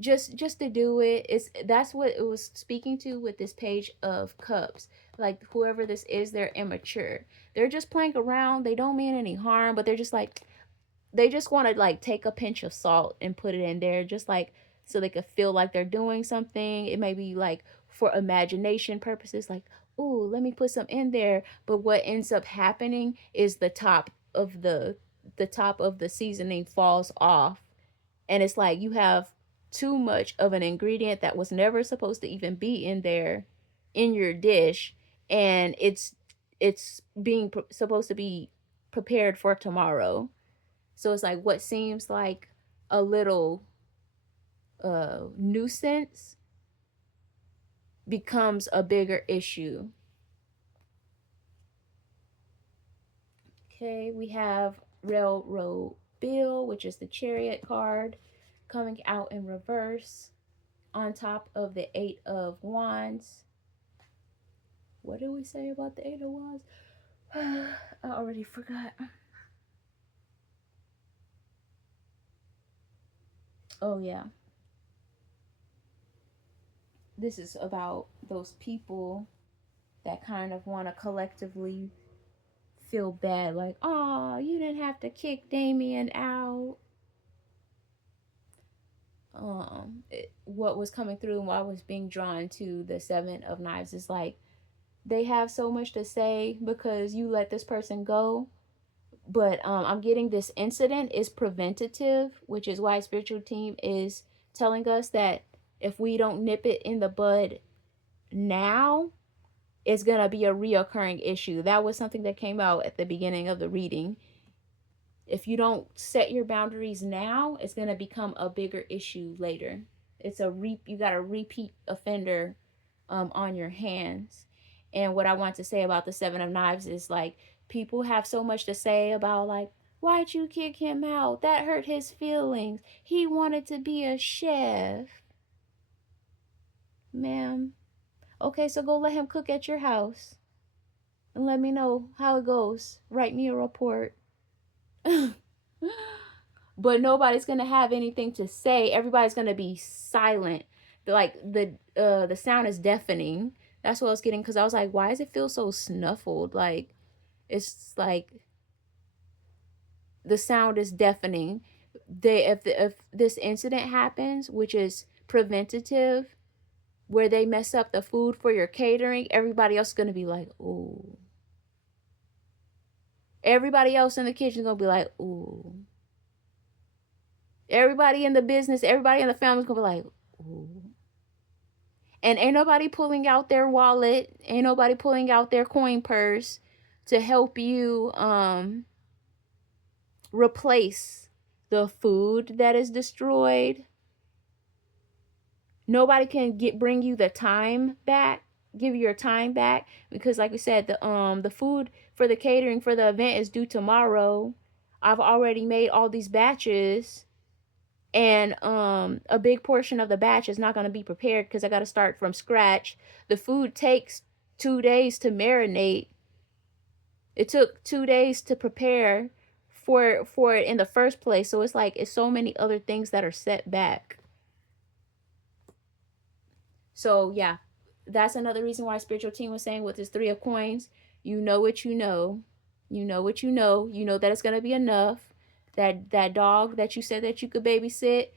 just to do it. It's That's what it was speaking to with this page of cups. Like whoever this is, they're immature. They're just playing around. They don't mean any harm, but they're just like, they just want to like take a pinch of salt and put it in there, just like so they could feel like they're doing something. It may be like for imagination purposes, like, ooh, let me put some in there. But what ends up happening is the top of the seasoning falls off, and it's like you have too much of an ingredient that was never supposed to even be in there in your dish, and it's being supposed to be prepared for tomorrow. So it's like what seems like a little nuisance becomes a bigger issue. Okay, we have Railroad Bill, which is the Chariot card, coming out in reverse on top of the Eight of Wands. What did we say about the Eight of Wands? I already forgot. Oh, yeah. This is about those people that kind of want to collectively feel bad, like, oh, you didn't have to kick Damien out. What was coming through and what was being drawn to the Seven of Knives is like, they have so much to say because you let this person go. But I'm getting this incident is preventative, which is why spiritual team is telling us that if we don't nip it in the bud now, it's going to be a reoccurring issue. That was something that came out at the beginning of the reading. If you don't set your boundaries now, it's going to become a bigger issue later. You got a repeat offender on your hands. And what I want to say about the Seven of Knives is like, people have so much to say about like, why'd you kick him out? That hurt his feelings. He wanted to be a chef. Ma'am. Okay, so go let him cook at your house. and let me know how it goes. Write me a report. But nobody's gonna have anything to say. Everybody's gonna be silent. Like the sound is deafening. That's what I was getting, because I was like, why does it feel so snuffled? Like it's like the sound is deafening. If this incident happens, which is preventative, where they mess up the food for your catering, everybody else is gonna be like, ooh. Everybody else in the kitchen is gonna be like, ooh. Everybody in the business, everybody in the family is gonna be like, ooh. And ain't nobody pulling out their wallet, ain't nobody pulling out their coin purse to help you replace the food that is destroyed. Nobody can bring you the time back, give you your time back, because like we said, the food for the catering for the event is due tomorrow. I've already made all these batches, and a big portion of the batch is not going to be prepared because I got to start from scratch. The food takes 2 days to marinate. It took 2 days to prepare for it in the first place. So it's like it's so many other things that are set back. So yeah, that's another reason why spiritual team was saying with this 3 of coins, you know what you know. You know what you know. You know that it's gonna be enough. That dog that you said that you could babysit,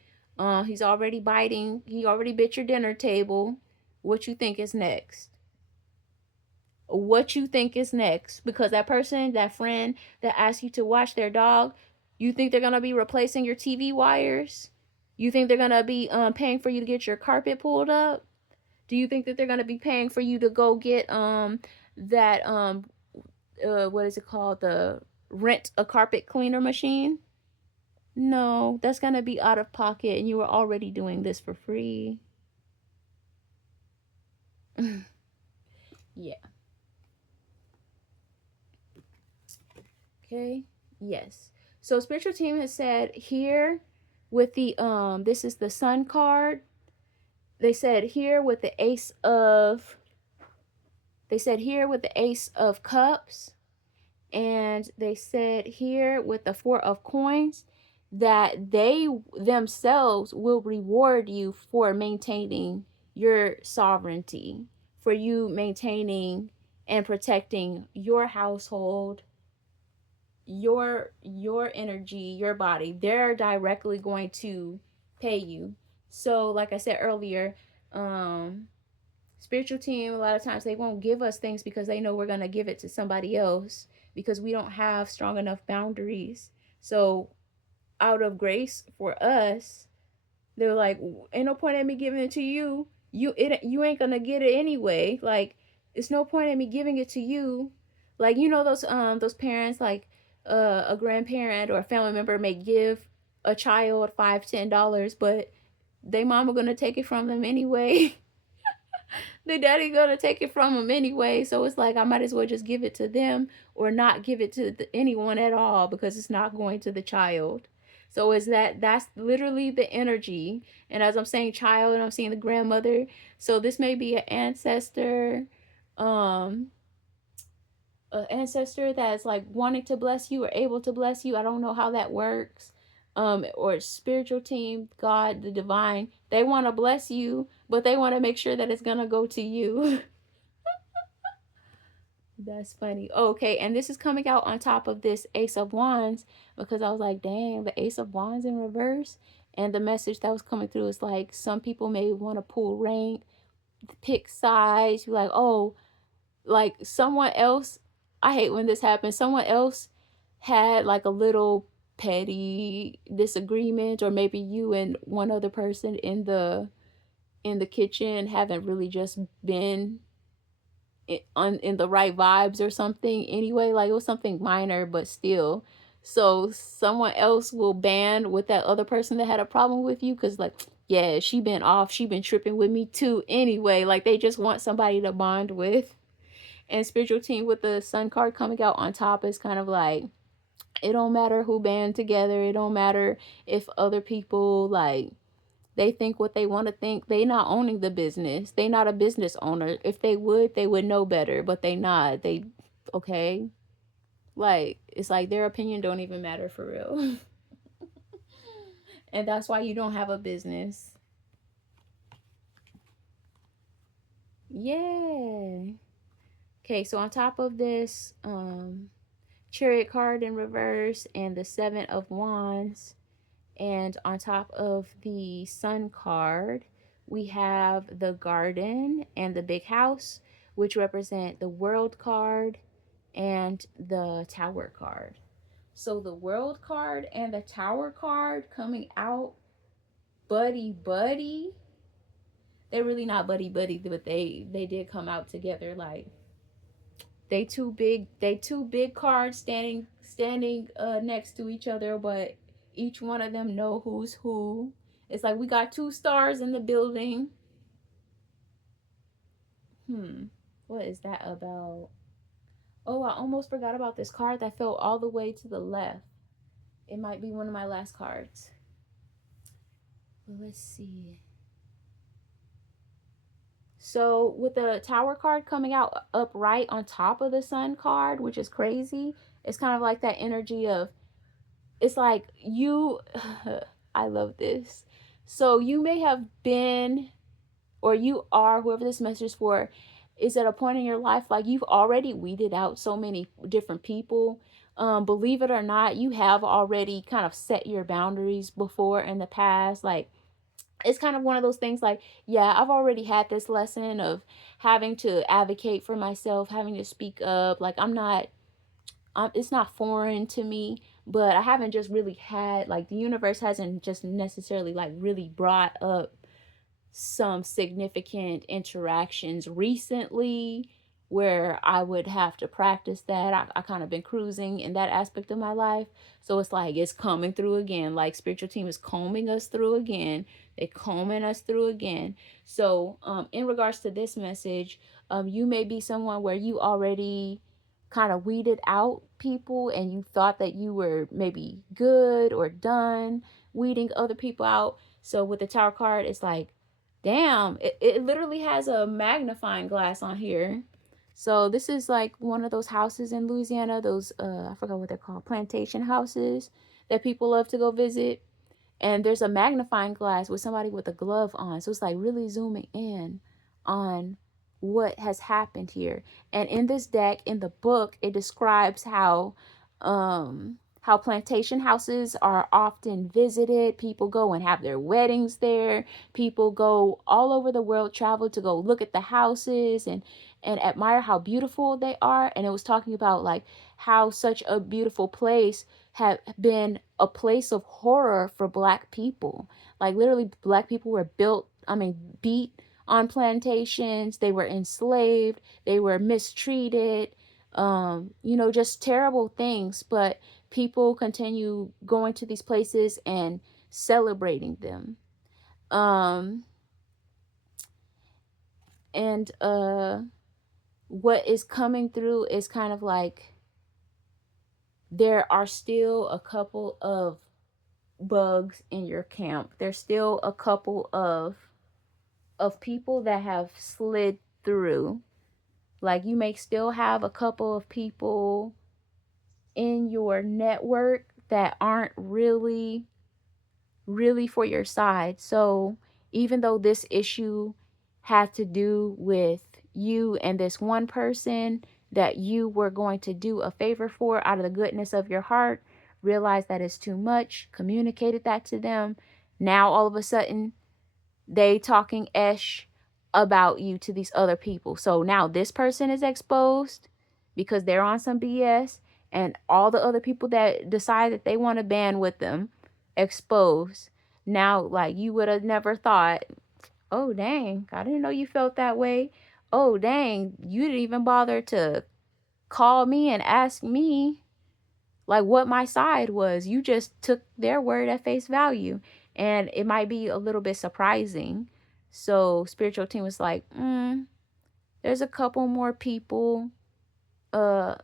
he's already biting. He already bit your dinner table. What you think is next? What you think is next? Because that person, that friend that asked you to watch their dog, you think they're gonna be replacing your TV wires? You think they're gonna be paying for you to get your carpet pulled up? Do you think that they're gonna be paying for you to go get that what is it called, the rent a carpet cleaner machine? No, that's gonna be out of pocket, and you were already doing this for free. Yeah. Okay. Yes. So spiritual team has said here with the this is the sun card. They said here with the ace of cups, and they said here with the 4 of coins that they themselves will reward you for maintaining your sovereignty, for you maintaining and protecting your household, your energy, your body. They're directly going to pay you. So like I said earlier, spiritual team, a lot of times they won't give us things because they know we're going to give it to somebody else, because we don't have strong enough boundaries. So out of grace for us, they're like, ain't no point in me giving it to you. You ain't gonna get it anyway. Like, it's no point in me giving it to you. Like, you know those parents, like a grandparent or a family member may give a child $5-10, but they mama gonna take it from them anyway. The daddy gonna take it from them anyway. So it's like I might as well just give it to them or not give it to anyone at all, because it's not going to the child. So is that's literally the energy. And as I'm saying child and I'm seeing the grandmother, so this may be um an ancestor that's like wanting to bless you or able to bless you. I don't know how that works. Or spiritual team, God, the divine, they want to bless you, but they want to make sure that it's gonna go to you. That's funny. Okay, and this is coming out on top of this Ace of Wands, because I was like, dang, the Ace of Wands in reverse. And the message that was coming through is like, some people may want to pull rank, pick sides. You're like, oh, like someone else, I hate when this happens. Someone else had like a little petty disagreement, or maybe you and one other person in the kitchen haven't really just been in the right vibes or something anyway. Like, it was something minor, but still. So someone else will band with that other person that had a problem with you, because like, yeah, she been off, she been tripping with me too anyway. Like, they just want somebody to bond with. And spiritual team with the sun card coming out on top is kind of like, it don't matter who band together, it don't matter if other people like they think what they want to think. They not owning the business, they not a business owner. If they would know better, but they not. Okay? Like, it's like their opinion don't even matter for real. And that's why you don't have a business. Yeah. Okay, so on top of this, Chariot card in reverse and the Seven of Wands, and on top of the Sun card, we have the Garden and the Big House, which represent the World card and the Tower card. So the World card and the Tower card coming out buddy buddy. They're really not buddy buddy, but they did come out together. Like, they two big cards standing next to each other, but each one of them know who's who. It's like we got two stars in the building. What is that about? Oh, I almost forgot about this card that fell all the way to the left. It might be one of my last cards. Let's see. So with the Tower card coming out upright on top of the Sun card, which is crazy, it's kind of like that energy of, it's like you I love this. So you may have been, or you are, whoever this message is for, is at a point in your life like you've already weeded out so many different people. Believe it or not, you have already kind of set your boundaries before in the past. Like, it's kind of one of those things like, yeah, I've already had this lesson of having to advocate for myself, having to speak up. Like, it's not foreign to me, but I haven't just really had, like, the universe hasn't just necessarily like really brought up some significant interactions recently where I would have to practice that. I kind of been cruising in that aspect of my life. So it's like it's coming through again. Like, spiritual team is combing us through again. They combing us through again. So in regards to this message, you may be someone where you already kind of weeded out people and you thought that you were maybe good or done weeding other people out. So with the Tower card, it's like, damn, it literally has a magnifying glass on here. So this is like one of those houses in Louisiana, those I forgot what they're called, plantation houses that people love to go visit. And there's a magnifying glass with somebody with a glove on. So it's like really zooming in on what has happened here. And in this deck, in the book, it describes how plantation houses are often visited. People go and have their weddings there. People go all over the world, travel to go look at the houses and admire how beautiful they are. And it was talking about like how such a beautiful place have been a place of horror for Black people. Like, literally, Black people were beat on plantations. They were enslaved. They were mistreated. Just terrible things. But people continue going to these places and celebrating them. And what is coming through is kind of like there are still a couple of bugs in your camp. There's still a couple of people that have slid through. Like, you may still have a couple of people in your network that aren't really for your side. So even though this issue had to do with you and this one person that you were going to do a favor for out of the goodness of your heart, realize that it's too much, communicated that to them. Now all of a sudden they talking esh about you to these other people. So now this person is exposed because they're on some BS, and all the other people that decide that they want to band with them exposed. Now, like, you would have never thought, oh dang, I didn't know you felt that way. Oh dang, you didn't even bother to call me and ask me like what my side was. You just took their word at face value. And it might be a little bit surprising. So spiritual team was like, there's a couple more people uh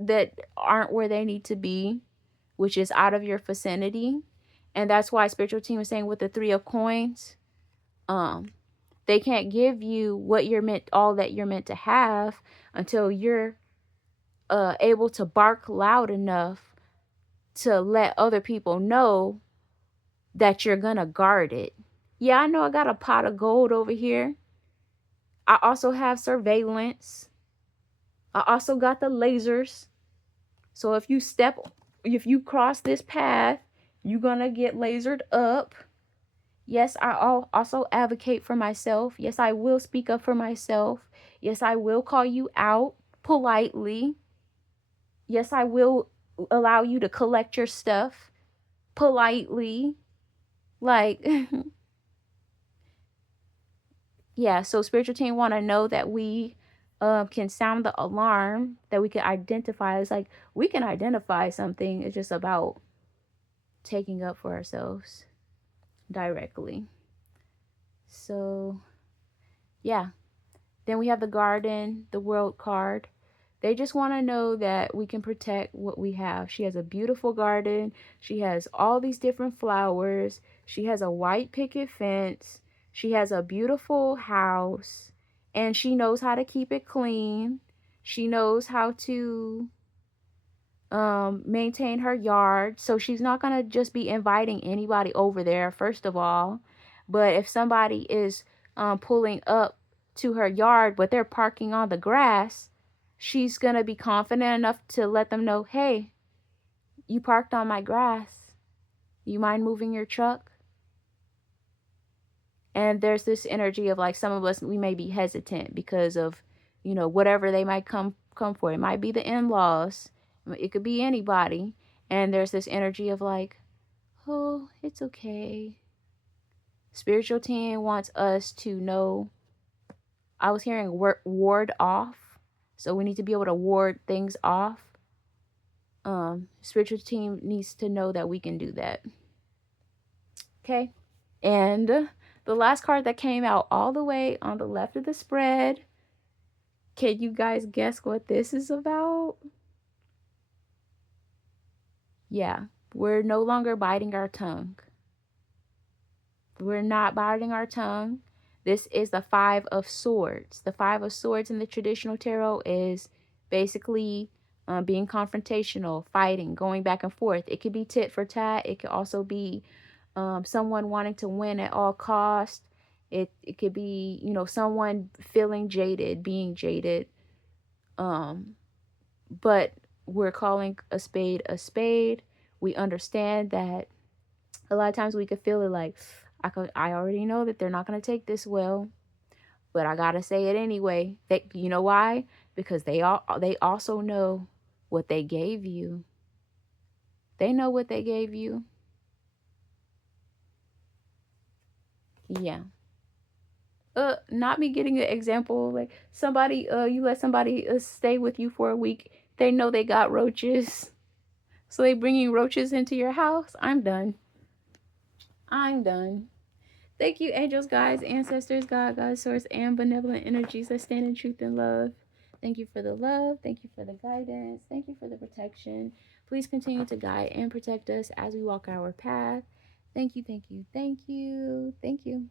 that aren't where they need to be, which is out of your vicinity. And that's why spiritual team is saying with the 3 of coins, they can't give you what you're meant, all that you're meant to have, until you're able to bark loud enough to let other people know that you're gonna guard it. Yeah, I know I got a pot of gold over here. I also have surveillance. I also got the lasers. So if you cross this path, you're gonna get lasered up. Yes, I also advocate for myself. Yes, I will speak up for myself. Yes, I will call you out politely. Yes, I will allow you to collect your stuff politely. Like, yeah, so spiritual team want to know that we can sound the alarm, that we can identify. It's like we can identify something. It's just about taking up for ourselves directly. So, yeah. Then we have the garden, the world card. They just want to know that we can protect what we have. She has a beautiful garden. She has all these different flowers. She has a white picket fence. She has a beautiful house. And she knows how to keep it clean. She knows how to maintain her yard. So she's not going to just be inviting anybody over there, first of all. But if somebody is pulling up to her yard, but they're parking on the grass, she's going to be confident enough to let them know, hey, you parked on my grass. You mind moving your truck? And there's this energy of like some of us, we may be hesitant because of, you know, whatever they might come for. It might be the in-laws. It could be anybody. And there's this energy of like, oh, it's okay. Spiritual team wants us to know. I was hearing ward off. So we need to be able to ward things off. Spiritual team needs to know that we can do that. Okay. And the last card that came out all the way on the left of the spread. Can you guys guess what this is about? Yeah, we're no longer biting our tongue. We're not biting our tongue. This is the Five of Swords. The Five of Swords in the traditional tarot is basically being confrontational, fighting, going back and forth. It could be tit for tat. It could also be someone wanting to win at all costs. It could be, you know, someone feeling jaded, being jaded. But we're calling a spade a spade. We understand that a lot of times we could feel it like, I already know that they're not going to take this well, but I got to say it anyway. You know why? Because they also know what they gave you. They know what they gave you. Yeah. Not me getting an example like somebody you let somebody stay with you for a week. They know they got roaches. So they bringing roaches into your house. I'm done. I'm done. Thank you, angels, guides, ancestors, God, source, and benevolent energies that stand in truth and love. Thank you for the love. Thank you for the guidance. Thank you for the protection. Please continue to guide and protect us as we walk our path. Thank you, thank you, thank you, thank you.